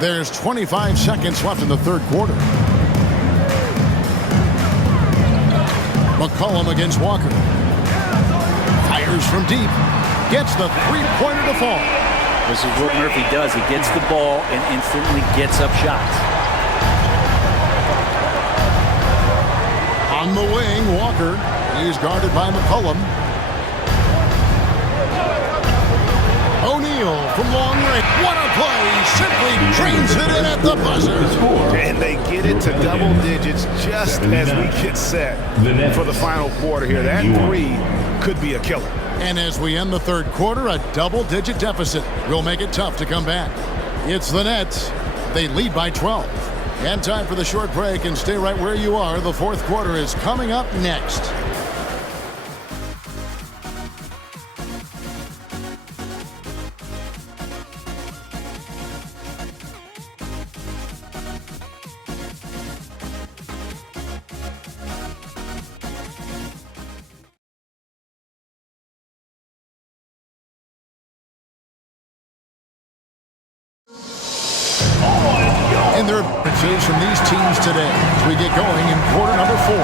There's 25 seconds left in the third quarter. McCollum against Walker. Fires from deep. Gets the three-pointer to fall. This is what Murphy does. He gets the ball and instantly gets up shots. On the wing, Walker. He's guarded by McCollum. O'Neal from long range. What a play. Simply drains it in at the buzzer. And they get it to double digits just as we get set for the final quarter here. That three could be a killer. And as we end the third quarter, a double-digit deficit will make it tough to come back. It's the Nets. They lead by 12. And time for the short break, and stay right where you are. The fourth quarter is coming up next. And there are differences from these teams today as we get going in quarter number 4.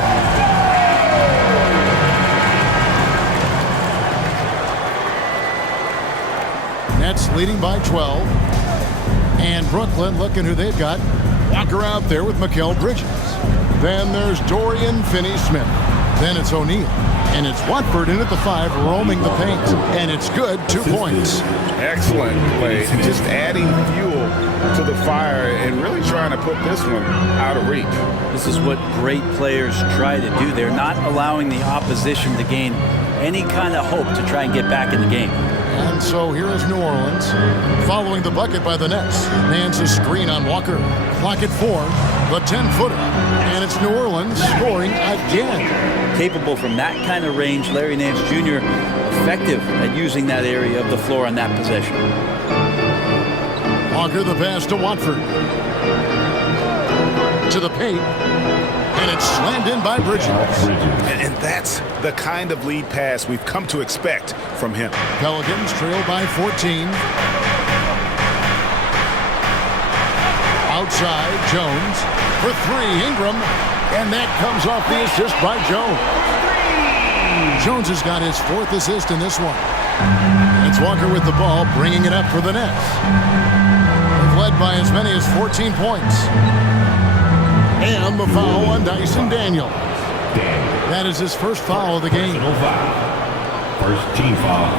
Nets leading by 12. And Brooklyn looking who they've got. Walker out there with Mikal Bridges. Then there's Dorian Finney-Smith. Then it's O'Neal. And it's Watford in at the 5, roaming the paint. And it's good, 2 points. Excellent play. Just adding fuel to the fire and really trying to put this one out of reach. This is what great players try to do. They're not allowing the opposition to gain any kind of hope to try and get back in the game. And so here is New Orleans following the bucket by the Nets. Nance's screen on Walker. Clock at 4. The 10-footer. And it's New Orleans scoring again. Capable from that kind of range, Larry Nance Jr. effective at using that area of the floor on that possession. Walker the pass to Watford. To the paint. And it's slammed in by Bridges. And that's the kind of lead pass we've come to expect from him. Pelicans trail by 14. Outside, Jones for 3. Ingram. And that comes off the assist by Jones. Jones has got his 4th assist in this one. It's Walker with the ball, bringing it up for the Nets. They've led by as many as 14 points. And the foul on Dyson Daniels. That is his first foul of the game. First team foul.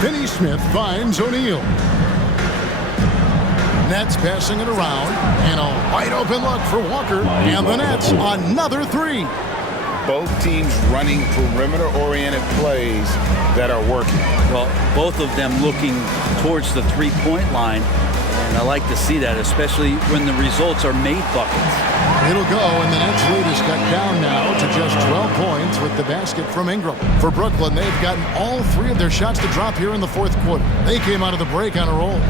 Finney-Smith finds O'Neal. Nets passing it around, and a wide open look for Walker, and the Nets another 3. Both teams running perimeter-oriented plays that are working. Well, both of them looking towards the three-point line, and I like to see that, especially when the results are made buckets. It'll go, and the Nets lead is cut down now to just 12 points with the basket from Ingram. For Brooklyn, they've gotten all 3 of their shots to drop here in the fourth quarter. They came out of the break on a roll.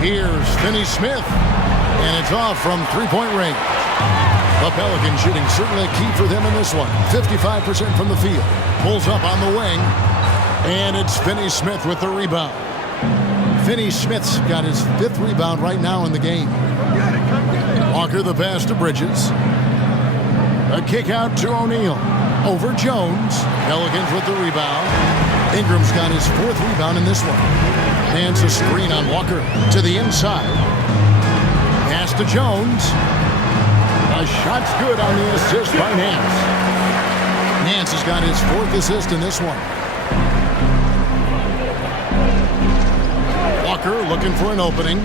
Here's Finney-Smith, and it's off from three-point range. The Pelican shooting certainly key for them in this one. 55% from the field. Pulls up on the wing. And it's Finney Smith with the rebound. Finney Smith's got his 5th rebound right now in the game. Walker the pass to Bridges. A kick out to O'Neal. Over Jones. Pelicans with the rebound. Ingram's got his 4th rebound in this one. Hands a screen on Walker to the inside. Pass to Jones. A shot's good on the assist by Nance. Nance has got his 4th assist in this one. Walker looking for an opening.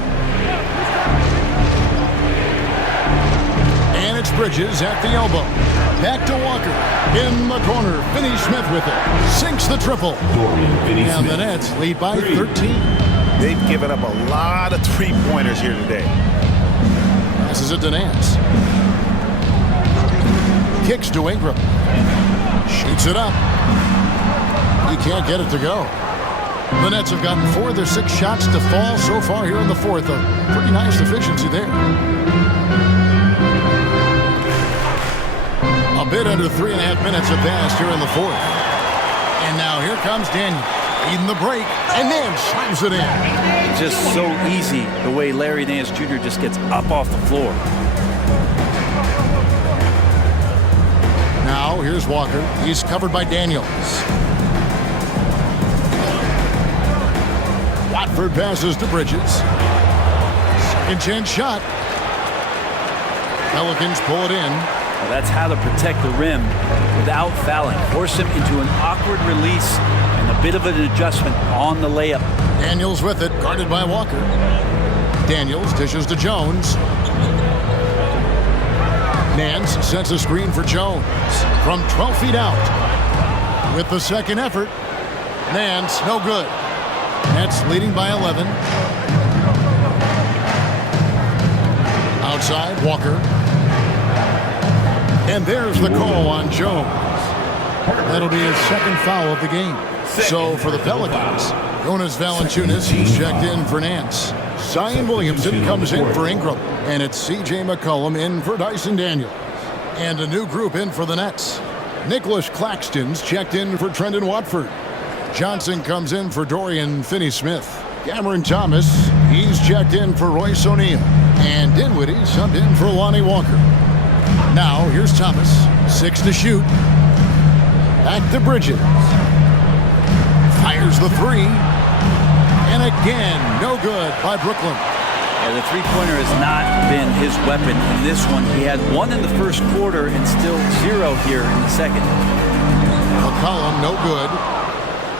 And it's Bridges at the elbow. Back to Walker. In the corner. Finney Smith with it. Sinks the triple. And the Nets lead by 13. They've given up a lot of three-pointers here today. Passes it to Nance. Kicks to Ingram. Shoots it up. He can't get it to go. The Nets have gotten 4 of their 6 shots to fall so far here in the 4th. A pretty nice efficiency there. A bit under 3.5 minutes have passed here in the 4th. And now here comes Daniel. Leading the break, and then slams it in. Just so easy the way Larry Nance Jr. just gets up off the floor. Now here's Walker. He's covered by Daniels. Watford passes to Bridges. Second chance shot. Pelicans pull it in. Well, that's how to protect the rim without fouling. Force him into an awkward release and a bit of an adjustment on the layup. Daniels with it, guarded by Walker. Daniels dishes to Jones. Nance sets a screen for Jones from 12 feet out. With the second effort, Nance no good. Nets leading by 11. Outside, Walker. And there's the call on Jones. That'll be his 2nd foul of the game. So for the Pelicans, Jonas Valanciunas is checked in for Nance. Zion Williamson comes in for Ingram. And it's C.J. McCollum in for Dyson Daniels. And a new group in for the Nets. Nicholas Claxton's checked in for Trendon Watford. Johnson comes in for Dorian Finney-Smith. Cameron Thomas, he's checked in for Royce O'Neal. And Dinwiddie subbed in for Lonnie Walker. Now, here's Thomas. 6 to shoot. Back to Bridges. Fires the 3. And again, no good by Brooklyn. Yeah, the three-pointer has not been his weapon in this one. He had 1 in the first quarter and still 0 here in the second. McCollum, no good.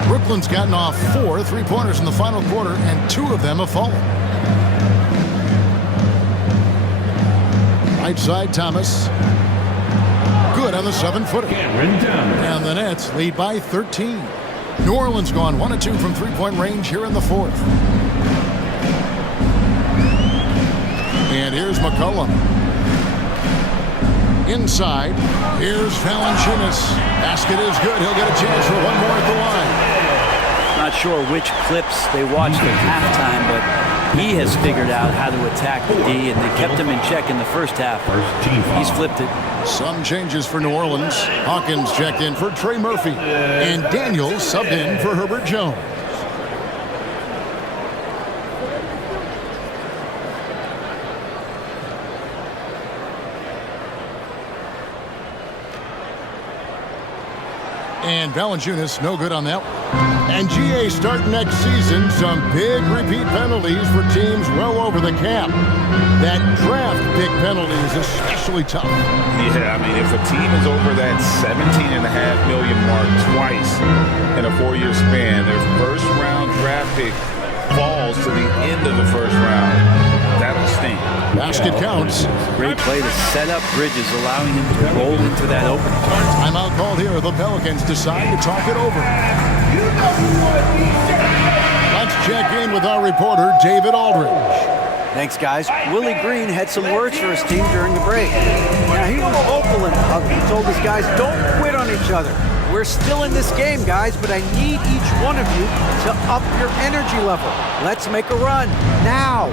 Brooklyn's gotten off 4 three-pointers in the final quarter, and 2 of them have fallen. Right side, Thomas. Good on the 7-footer. And the Nets lead by 13. New Orleans gone 1 of 2 from three-point range here in the 4th. And here's McCollum. Inside, here's Valanciunas. Basket is good. He'll get a chance for 1 more at the line. Not sure which clips they watched at halftime, but he has figured out how to attack the D, and they kept him in check in the first half. He's flipped it. Some changes for New Orleans. Hawkins checked in for Trey Murphy. And Daniels subbed in for Herbert Jones. And Valanciunas no good on that one. And GA starting next season, some big repeat penalties for teams well over the cap. That draft pick penalty is especially tough. Yeah, I mean, if a team is over that $17.5 million mark twice in a 4-year span, their first-round draft pick falls to the end of the first round. That'll stink. Basket counts. Great play to set up Bridges, allowing him to roll into that opening. Timeout called here. The Pelicans decide to talk it over. Let's check in with our reporter, David Aldridge. Thanks, guys. Willie Green had some words for his team during the break. Now, he was vocal and he told his guys, don't quit on each other. We're still in this game, guys, but I need each one of you to up your energy level. Let's make a run now.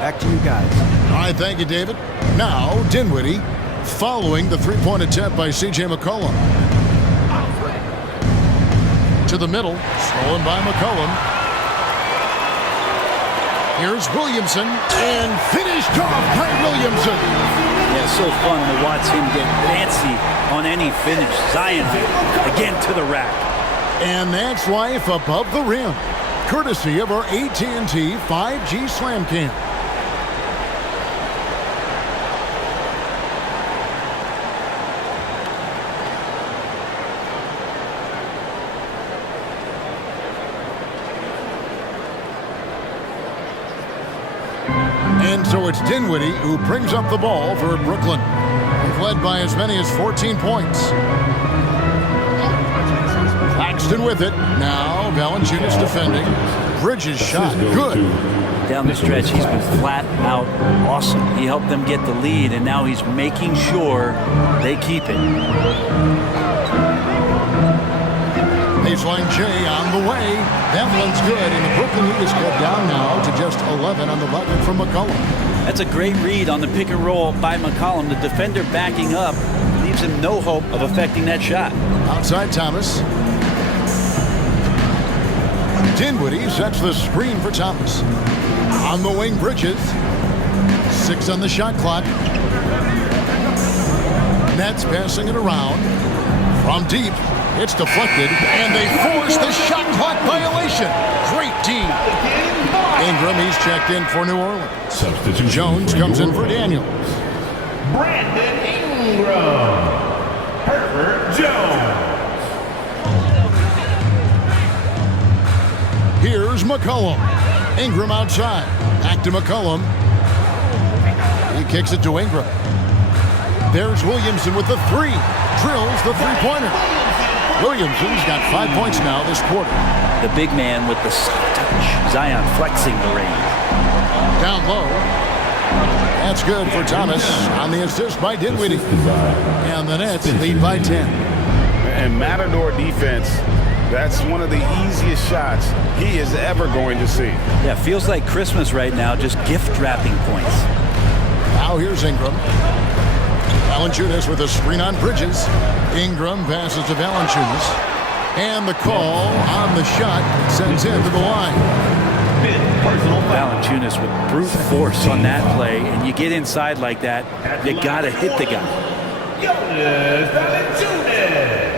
Back to you guys. All right, thank you, David. Now, Dinwiddie. following the three-point attempt by C.J. McCollum. To the middle, stolen by McCollum. Here's Williamson, and finished off by Williamson. Yeah, so fun to watch him get fancy on any finish. Zion again to the rack. And that's life above the rim, courtesy of our AT&T 5G Slam Cam. And so it's Dinwiddie who brings up the ball for Brooklyn. They've led by as many as 14 points. Claxton with it. Now Valanciunas defending. Bridges shot. Good. Down the stretch, he's been flat out awesome. He helped them get the lead, and now he's making sure they keep it. Baseline J on the way. That one's good, and the Brooklyn lead is cut down now to just 11 on the bucket from McCollum. That's a great read on the pick and roll by McCollum. The defender backing up leaves him no hope of affecting that shot. Outside Thomas. Dinwiddie sets the screen for Thomas. On the wing, Bridges. 6 on the shot clock. Nets passing it around. From deep, it's deflected, and they force the shot clock violation. Great team. Ingram, he's checked in for New Orleans. Substitution. Jones comes in for Daniels. Brandon Ingram. Herbert Jones. Here's McCollum. Ingram outside. Back to McCollum. He kicks it to Ingram. There's Williamson with the three. Drills the three-pointer. Williamson's got 5 points now this quarter. The big man with the soft touch. Zion flexing the range. Down low. That's good for Thomas on the assist by Dinwiddie. And the Nets lead by 10. And Matador defense, that's one of the easiest shots he is ever going to see. Yeah, feels like Christmas right now, just gift wrapping points. Now here's Ingram. Valanciunas with a screen on Bridges. Ingram passes to Valanciunas. And the call on the shot sends him to the line. Valanciunas with brute force on that play, and you get inside like that, you gotta hit the guy. Jonas Valanciunas.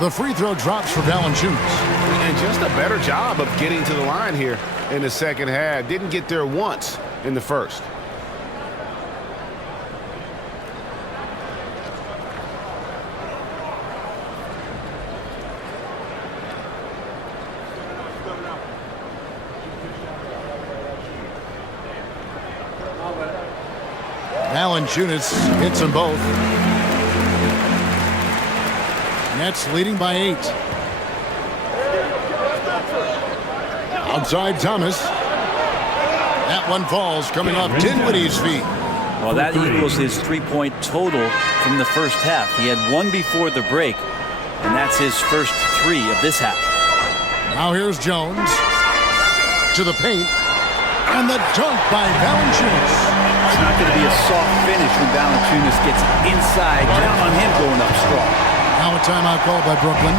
The free throw drops for Valanciunas. And just a better job of getting to the line here in the second half. Didn't get there once in the first. Valanciunas hits them both. Nets leading by 8. Outside Thomas. That one falls, coming off Dinwiddie's feet. Well, that equals his three-point total from the first half. He had one before the break, and that's his first 3 of this half. Now here's Jones to the paint, and the dunk by Valanciunas. It's not going to be a soft finish when Valanciunas gets inside. Count on him going up strong. Now a timeout called by Brooklyn.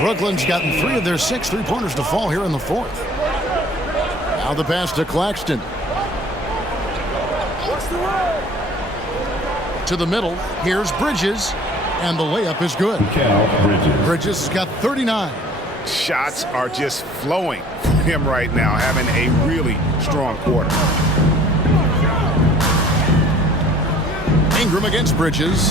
Brooklyn's gotten 3 of their 6 three-pointers to fall here in the fourth. Now the pass to Claxton. To the middle. Here's Bridges. And the layup is good. Bridges has got 39. Shots are just flowing from him right now, having a really strong quarter. Ingram Ingram against Bridges.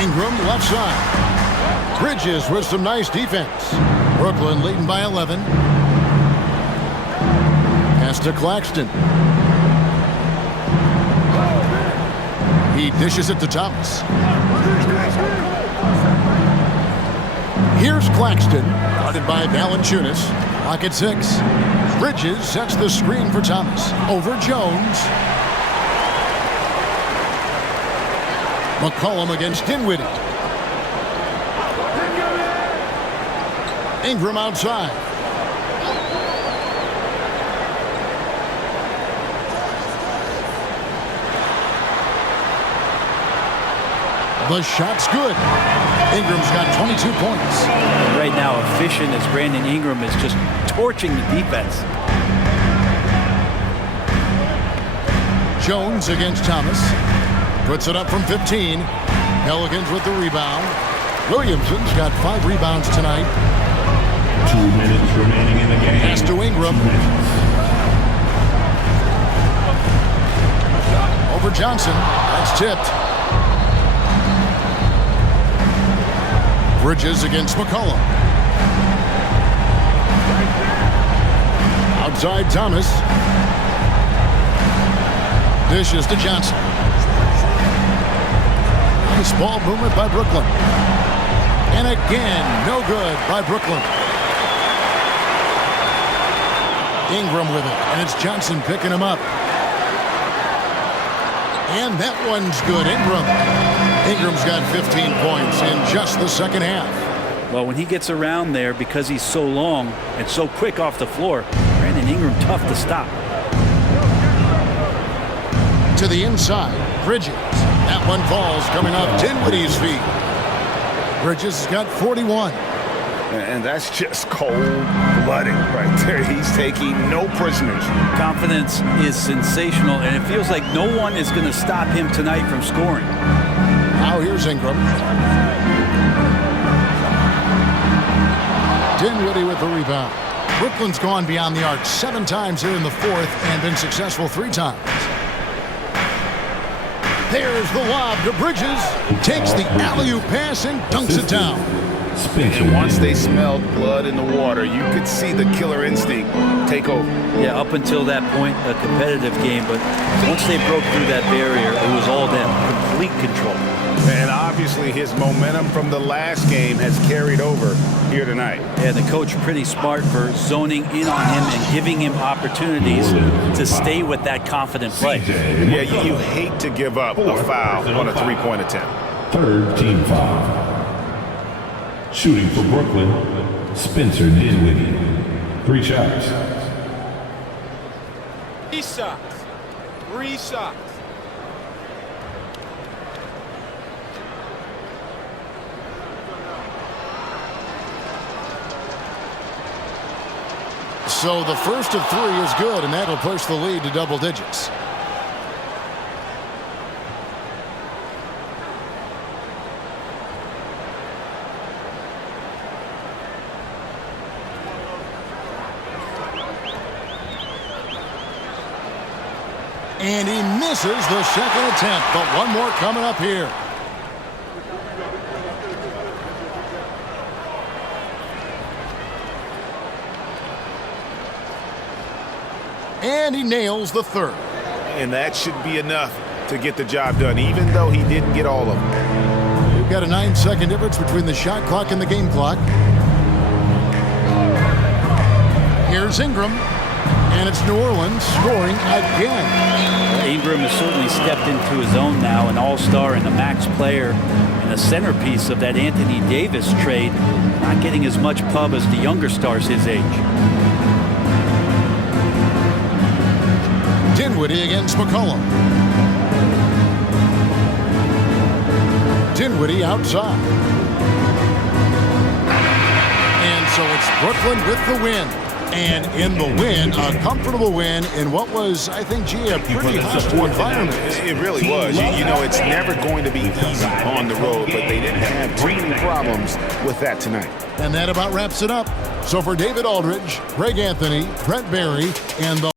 Ingram left side. Bridges with some nice defense. Brooklyn leading by 11. Pass to Claxton. He dishes it to Thomas. Here's Claxton, guarded by Valanciunas. Clock at 6. Bridges sets the screen for Thomas. Over Jones. McCollum against Dinwiddie. Ingram outside. The shot's good. Ingram's got 22 points. Right now, efficient as Brandon Ingram is just torching the defense. Jones against Thomas. Puts it up from 15. Pelicans with the rebound. Williamson's got 5 rebounds tonight. 2 minutes remaining in the game. Pass to Ingram. Over Johnson. That's tipped. Bridges against McCollum. Outside Thomas. Dishes to Johnson. Nice ball movement by Brooklyn. And again, no good by Brooklyn. Ingram with it, and it's Johnson picking him up. And that one's good. Ingram's got 15 points in just the second half. Well, when he gets around there, because he's so long and so quick off the floor, Brandon Ingram tough to stop. To the inside, Bridges. That one falls coming off Dinwiddie's feet. Bridges has got 41. And that's just cold-blooded right there. He's taking no prisoners. Confidence is sensational, and it feels like no one is going to stop him tonight from scoring. Now here's Ingram. Dinwiddie with the rebound. Brooklyn's gone beyond the arc 7 times here in the fourth and been successful 3 times. There's the lob to Bridges. Takes the alley-oop pass and dunks it down. And once they smelled blood in the water, you could see the killer instinct take over. Yeah, up until that point, a competitive game, but once they broke through that barrier, it was all them. Complete control. And obviously his momentum from the last game has carried over here tonight. Yeah, the coach pretty smart for zoning in on him and giving him opportunities to stay with that confident play. Yeah, you hate to give up a foul on a 3-point attempt. Third team foul. Shooting for Brooklyn, Spencer Dinwiddie. 3 shots. 3 shots. 3 shots. So the first of 3 is good, and that'll push the lead to double digits. And he misses the second attempt, but one more coming up here. And he nails the third. And that should be enough to get the job done, even though he didn't get all of them. We've got a 9-second difference between the shot clock and the game clock. Here's Ingram. And it's New Orleans scoring again. Ingram has certainly stepped into his own now, an all-star and a max player and a centerpiece of that Anthony Davis trade, not getting as much pub as the younger stars his age. Dinwiddie against McCollum. Dinwiddie outside. And so it's Brooklyn with the win. And in the win, a comfortable win in what was, I think, a pretty hostile environment. It really was. You know, it's never going to be easy on the road, but they didn't have too many problems with that tonight. And that about wraps it up. So for David Aldridge, Greg Anthony, Brett Barry, and the